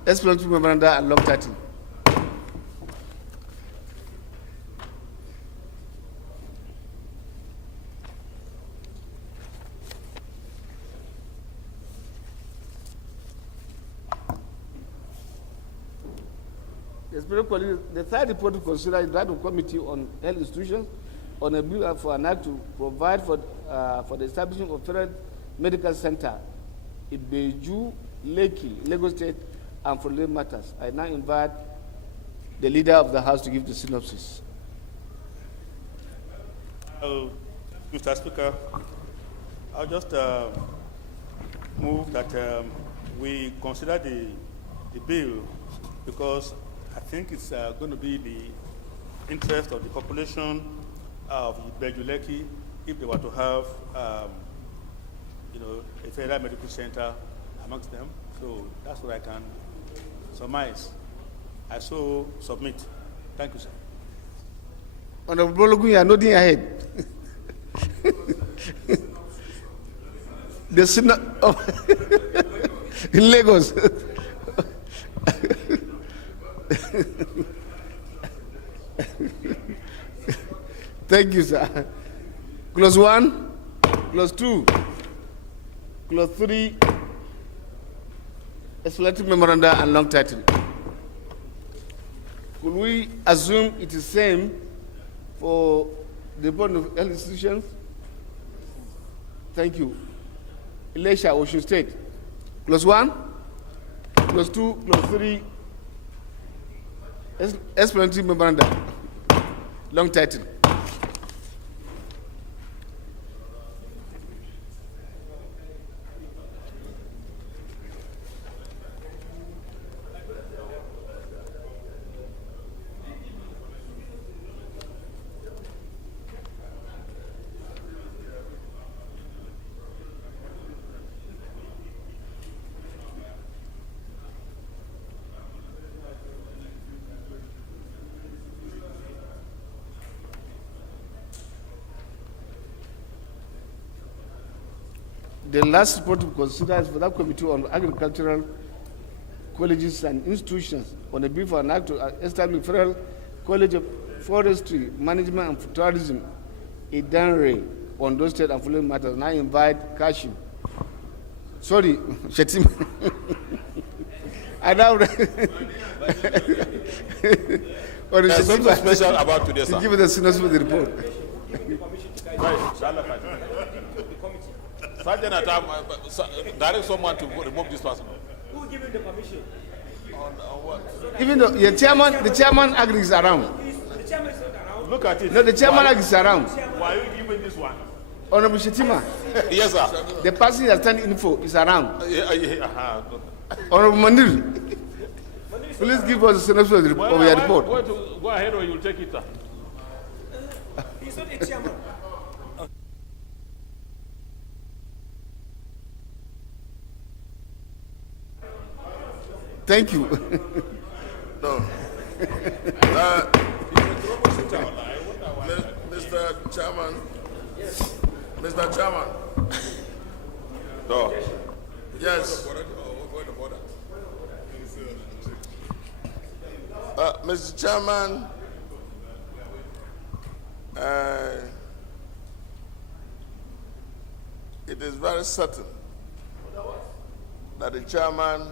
explanatory memoranda, and long title. The third report to consider is that of Committee on Health Institutions on a bill for an act to provide for the establishment of Federal Medical Center in Beju, Lekki, Lagos State, and for related matters. I now invite the leader of the House to give the synopsis. Mr. Speaker, I'll just move that we consider the bill because I think it's going to be the interest of the population of Bejuleki if they were to have, a federal medical center amongst them. So that's what I can surmise. I so submit. Thank you, sir. Honorable Bologun, you are nodding your head. The Senate in Lagos. Thank you, sir. Clause 1, clause 2, clause 3, explanatory memoranda and long title. Could we assume it is same for the Board of Health Institutions? Thank you. Elisha, Ocean State. Clause 1, clause 2, clause 3, explanatory memoranda, long title. The last report to consider is for that Committee on Agricultural Colleges and Institutions on a bill for an act to establish Federal College of Forestry, Management and Tourism, Idanre, Ondo State and following matters. Now invite Kashim. Sorry, Shetima. I now. There's something special about today, sir. Give us the synopsis of the report. Sergeant at direct someone to remove this person. Who gave him the permission? On what? Even though the chairman agrees around. The chairman is not around. Look at it. No, the chairman agrees around. Why are you giving this one? Honorable Shetima. Yes, sir. The person that standing info is around. Yeah. Honorable Mandir. Please give us a synopsis of your report. Go ahead or you'll take it, sir. He's not a chairman. Thank you. No. Mr. Chairman. Mr. Chairman. No. Yes. Mr. Chairman, it is very certain that the chairman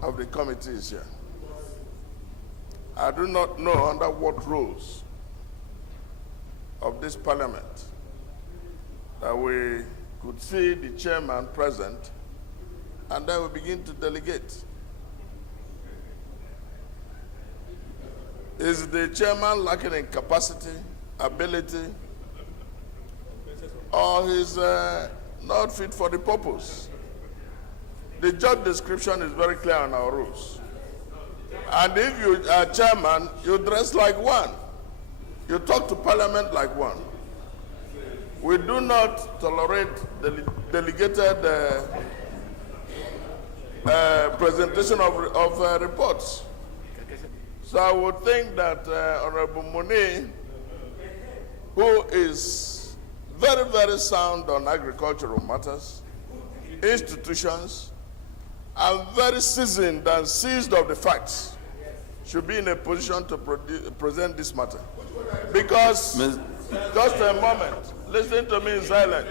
of the committee is here. I do not know under what rules of this parliament that we could see the chairman present and then we begin to delegate. Is the chairman lacking in capacity, ability, or is not fit for the purpose? The job description is very clear on our rules. And if you are chairman, you dress like one. You talk to parliament like one. We do not tolerate delegated presentation of reports. So I would think that Honorable Moni, who is very, very sound on agricultural matters, institutions, and very seasoned and seized of the facts, should be in a position to present this matter. Because, just a moment, listen to me in silence.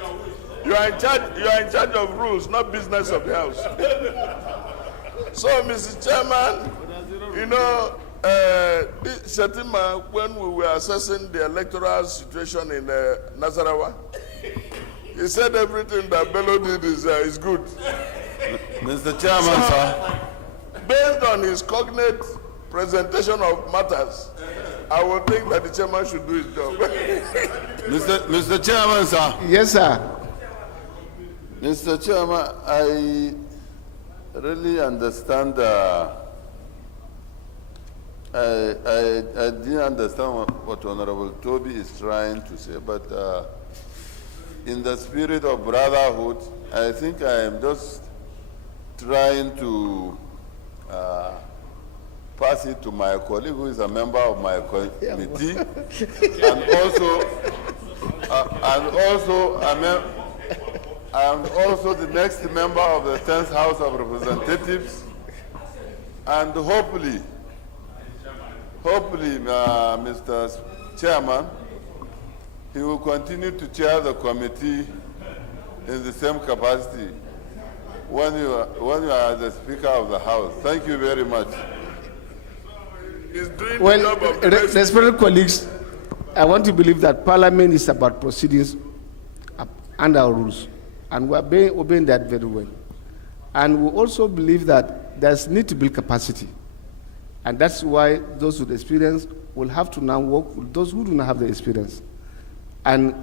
You are in charge of rules, not business of the house. So, Mr. Chairman, you know, Shetima, when we were assessing the electoral situation in Nasarawa, he said everything that Bello did is good. Mr. Chairman, sir. Based on his cognate presentation of matters, I would think that the chairman should do his job. Mr. Chairman, sir. Yes, sir. Mr. Chairman, I really understand. I didn't understand what Honorable Toby is trying to say, but in the spirit of brotherhood, I think I am just trying to pass it to my colleague who is a member of my committee, and also the next member of the 10th House of Representatives, and hopefully, Mr. Chairman, he will continue to chair the committee in the same capacity when you are the Speaker of the House. Thank you very much. Well, respected colleagues, I want to believe that Parliament is about proceedings under our rules, and we are obeying that very well. And we also believe that there's need to build capacity. And that's why those with experience will have to now work with those who do not have the experience. And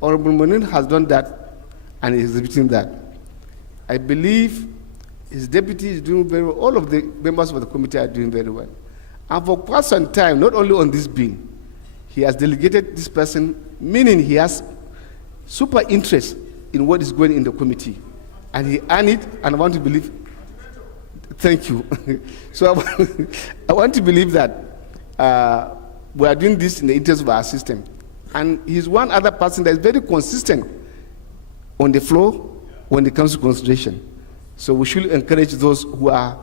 Honorable Monin has done that and is exhibiting that. I believe his deputy is doing very well. All of the members of the committee are doing very well. And for quite some time, not only on this bill, he has delegated this person, meaning he has super interest in what is going in the committee. And he earned it, and I want to believe. Thank you. So I want to believe that we are doing this in the interest of our system. And he's one other person that is very consistent on the floor when it comes to consideration. So we should encourage those who are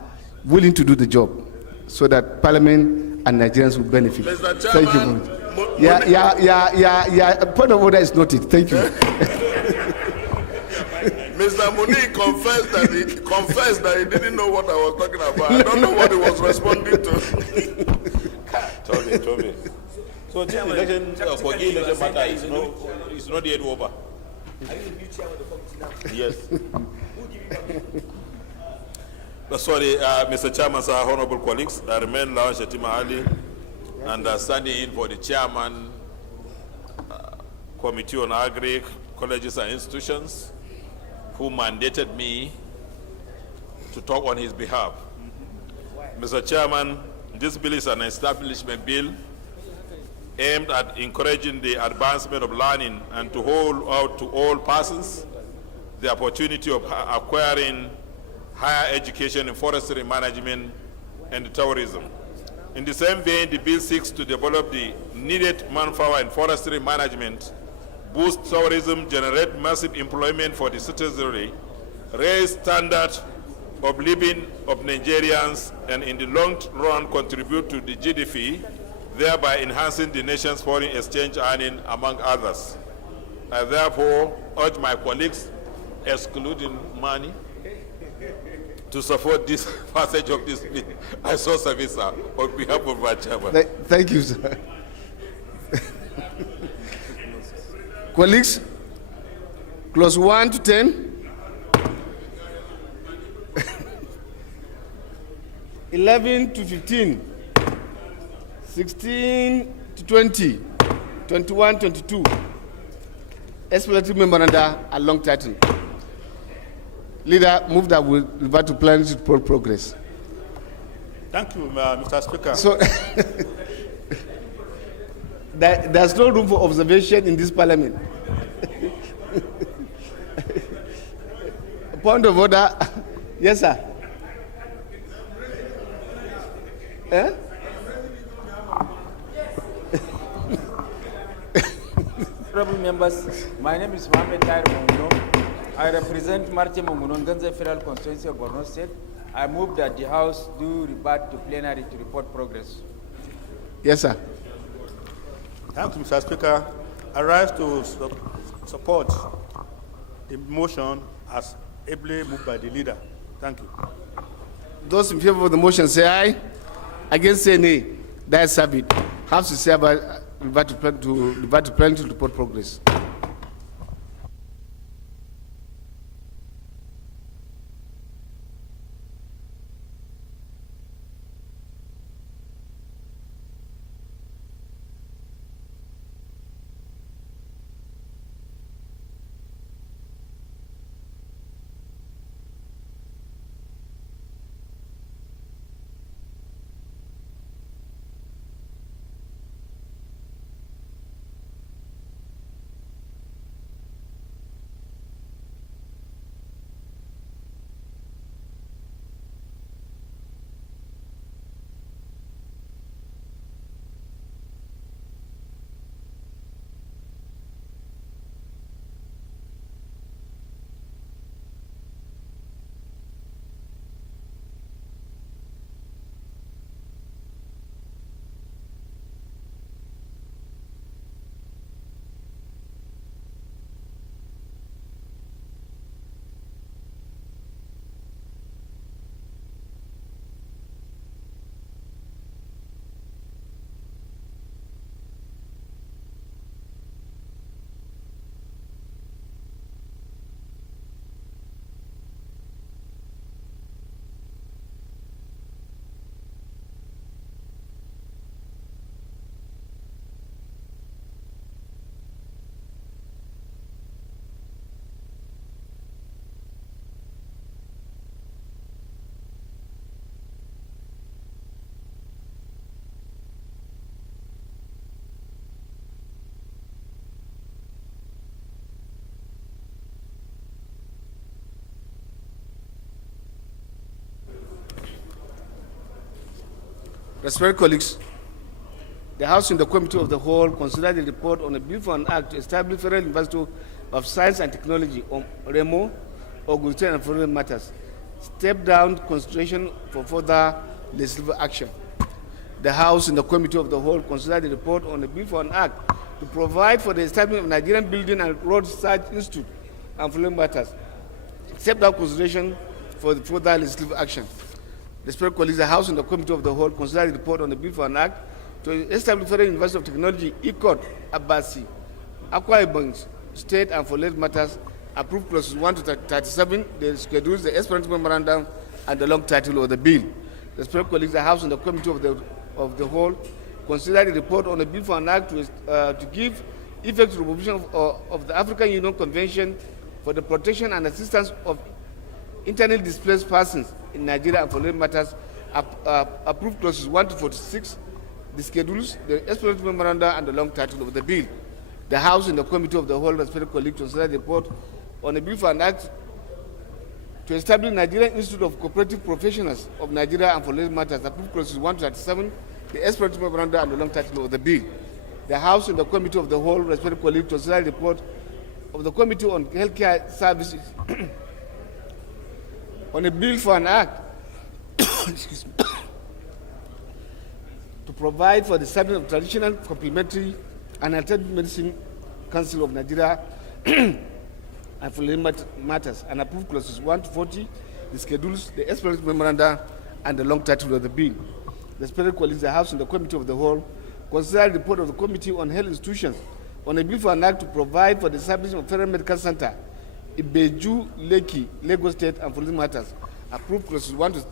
willing to do the job so that Parliament and Nigerians will benefit. Mr. Thank you. Chairman, Yeah. Point of order is noted. Thank you. Mr. Muni confessed that he didn't know what I was talking about. I don't know what he was responding to. Tommy. So this election, Kogi election matter is not yet over. Are you the new chairman of the committee now? Yes. Who give you permission? Sorry, Mr. Chairman, sir, honorable colleagues, I remain Lawan Shatima Ali, and standing in for the chairman, Committee on Agri, Colleges and Institutions, who mandated me to talk on his behalf. Mr. Chairman, this bill is an establishment bill aimed at encouraging the advancement of learning and to hold out to all persons the opportunity of acquiring higher education in forestry management and tourism. In the same vein, the bill seeks to develop the needed manpower in forestry management, boost tourism, generate massive employment for the citizenry, raise standard of living of Nigerians, and in the long run contribute to the GDP, thereby enhancing the nation's foreign exchange earning, among others. I therefore urge my colleagues, excluding money, to support this passage of this bill. I saw service on behalf of my chairman. Thank you, sir. Colleagues, clause 1 to 10. 11 to 15. 16 to 20. 21, 22. Explanatory memoranda are long title. Leader, move that we revert to plenary to report progress. Thank you, Mr. Speaker. So, there's no room for observation in this parliament. Point of order. Yes, sir. Eh? Honorable members, my name is Mohamed Tair Munguno. I represent Marche Munguno, Ganze Federal Constituency of Borno State. I move that the House do revert to plenary to report progress. Yes, sir. Thank you, Mr. Speaker. I rise to support the motion as ably moved by the leader. Thank you. Those in favor of the motion say aye. Against say nay. That is have it. House to say about revert to plenary to report progress. Respected colleagues, the House in the Committee of the Whole considered the report on a bill for an act to establish Federal University of Science and Technology, or REMO, Augustine and Foreign Matters. Step down consideration for further legislative action. the House and the Committee of the Whole consider the report on the bill for an act to provide for the establishment of Nigerian Building and Road Research Institute and following matters, except that consideration for the further legislative action. Respected colleagues, the House and the Committee of the Whole consider the report on the bill for an act to establish Federal University of Technology, ECOT, Abasi, Akwa Ibom State, and for related matters, approved clauses 1 to 37, the schedules, the explanatory memorandum, and the long title of the bill. Respected colleagues, the House and the Committee of the Whole consider the report on the bill for an act to give effect to the provision of the African Union Convention for the protection and assistance of internally displaced persons in Nigeria and for related matters, approved clauses 1 to 46, the schedules, the explanatory memoranda, and the long title of the bill. The House and the Committee of the Whole, respected colleagues, consider the report on the bill for an act to establish Nigerian Institute of Cooperative Professionals of Nigeria and for related matters, approved clauses 1 to 37, the explanatory memoranda, and the long title of the bill. The House and the Committee of the Whole, respected colleagues, consider the report of the Committee on Healthcare Services on a bill for an act excuse me, to provide for the establishment of Traditional Complementary and Alternative Medicine Council of Nigeria and for related matters, and approved clauses 1 to 40, the schedules, the explanatory memoranda, and the long title of the bill. The Respected colleagues, the House and the Committee of the Whole consider the report of the Committee on Health Institutions on a bill for an act to provide for the establishment of Federal Medical Center, Ibeju, Lekki, Lagos State, and for related matters, approved clauses 1 to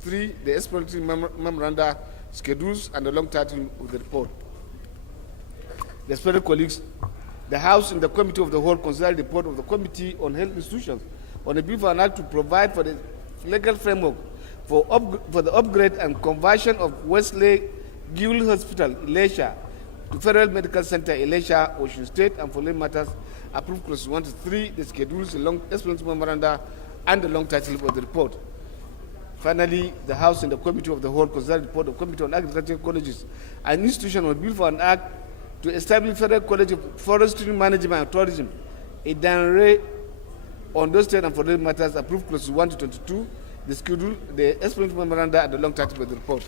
3, the explanatory memoranda, schedules, and the long title of the report. The Respected colleagues, the House and the Committee of the Whole consider the report of the Committee on Health Institutions on a bill for an act to provide for the legal framework for the upgrade and conversion of Wesley Gill Hospital, Elisha, to Federal Medical Center, Elisha, Osun State, and for related matters, approved clauses 1 to 3, the schedules, the long explanatory memoranda, and the long title of the report. Finally, the House and the Committee of the Whole consider the report of the Committee on Agricultural Colleges and Institutions on a bill for an act to establish Federal College of Forestry Management and Tourism, a Danre on those state and for related matters, approved clauses 1 to 22, the schedule, the explanatory memoranda, and the long title of the report.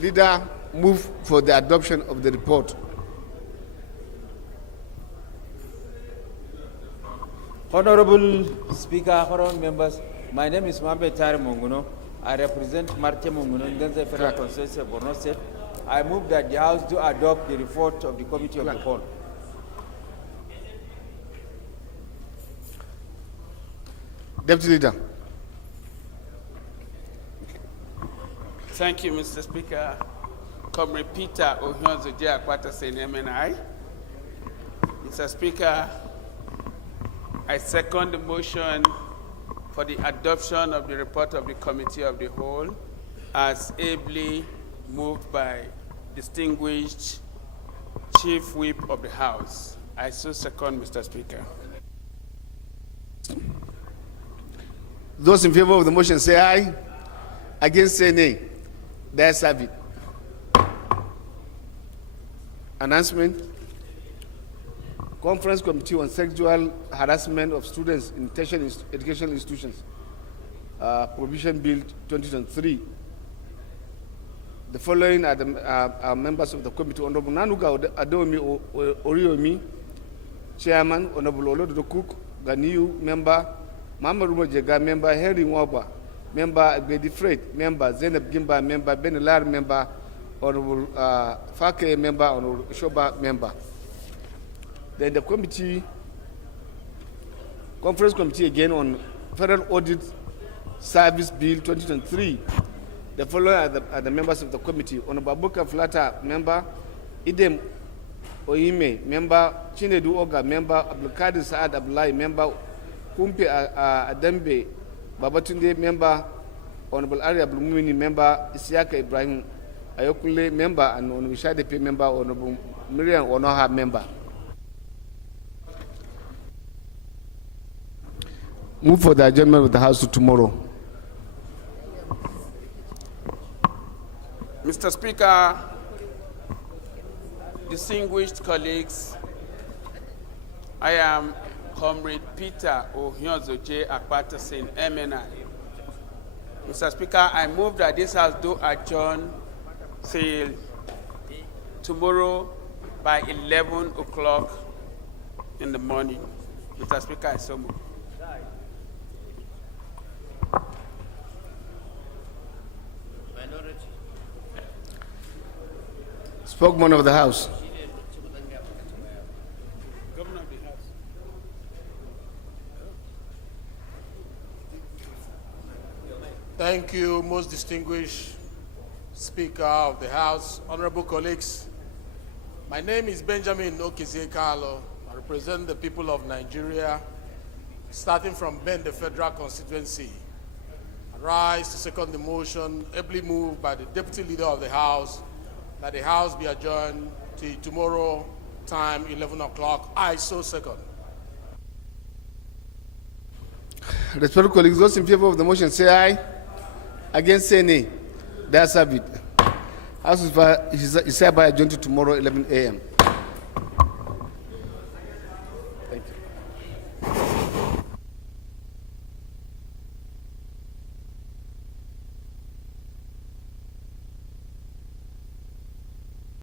Leader, move for the adoption of the report. Honorable Speaker, honorable members, my name is Mohamed Tari Munguno. I represent Marte Munguno in the Federal Constituency of Borno State. I move that the House do adopt the report of the Committee of the Whole. Deputy Leader. Thank you, Mr. Speaker. Comrade Peter Ohionzo J. Akwata Sen MNI. Mr. Speaker, I second the motion for the adoption of the report of the Committee of the Whole as ably moved by distinguished Chief Whip of the House. I so second, Mr. Speaker. Those in favor of the motion say aye. Against say nay. The ayes have it. Announcement. Conference Committee on Sexual Harassment of Students in Tertiary Educational Institutions, Provision Bill 2023. The following are members of the committee: Honorable Nanuga Adomi Oriomi, Chairman; Honorable Olodo Cook Ganiu, Member; Mama Rumo Jega, Member; Henry Nwaba, Member; Agbedi Fred, Member; Zainab Gimba, Member; Benelar, Member; Honorable Fake, Member; Honorable Shoba, Member. Then the Conference Committee again on Federal Audit Service Bill 2023. The following are the members of the committee: Honorable Abuka Flata, Member; Idem Oime, Member; Chinedu Oga, Member; Abdulkadir Saad Abdullahi, Member; Kumpe Adembe Babatunde, Member; Honorable Ari Abdulmumini, Member; Isiaka Ibrahim Ayokule, Member; and Honorable Shadepe, Member; Honorable Miriam Onoha, Member. Move for the adjournment of the House to tomorrow. Mr. Speaker, distinguished colleagues, I am Comrade Peter Ohionzo J. Akwata Sen MNI. Mr. Speaker, I move that this House do adjourn till tomorrow by 11 o'clock in the morning. Mr. Speaker, I so move. Spokesman of the House. Governor of the House. Thank you, most distinguished Speaker of the House, honorable colleagues. My name is Benjamin Okezie Carlo. I represent the people of Nigeria, starting from Ben, the Federal Constituency. I rise to second the motion ably moved by the Deputy Leader of the House that the House be adjourned till tomorrow time, 11 o'clock. I so second. Respected colleagues, those in favor of the motion say aye. Against say nay. The ayes have it. House is hereby adjourned to tomorrow 11 a.m.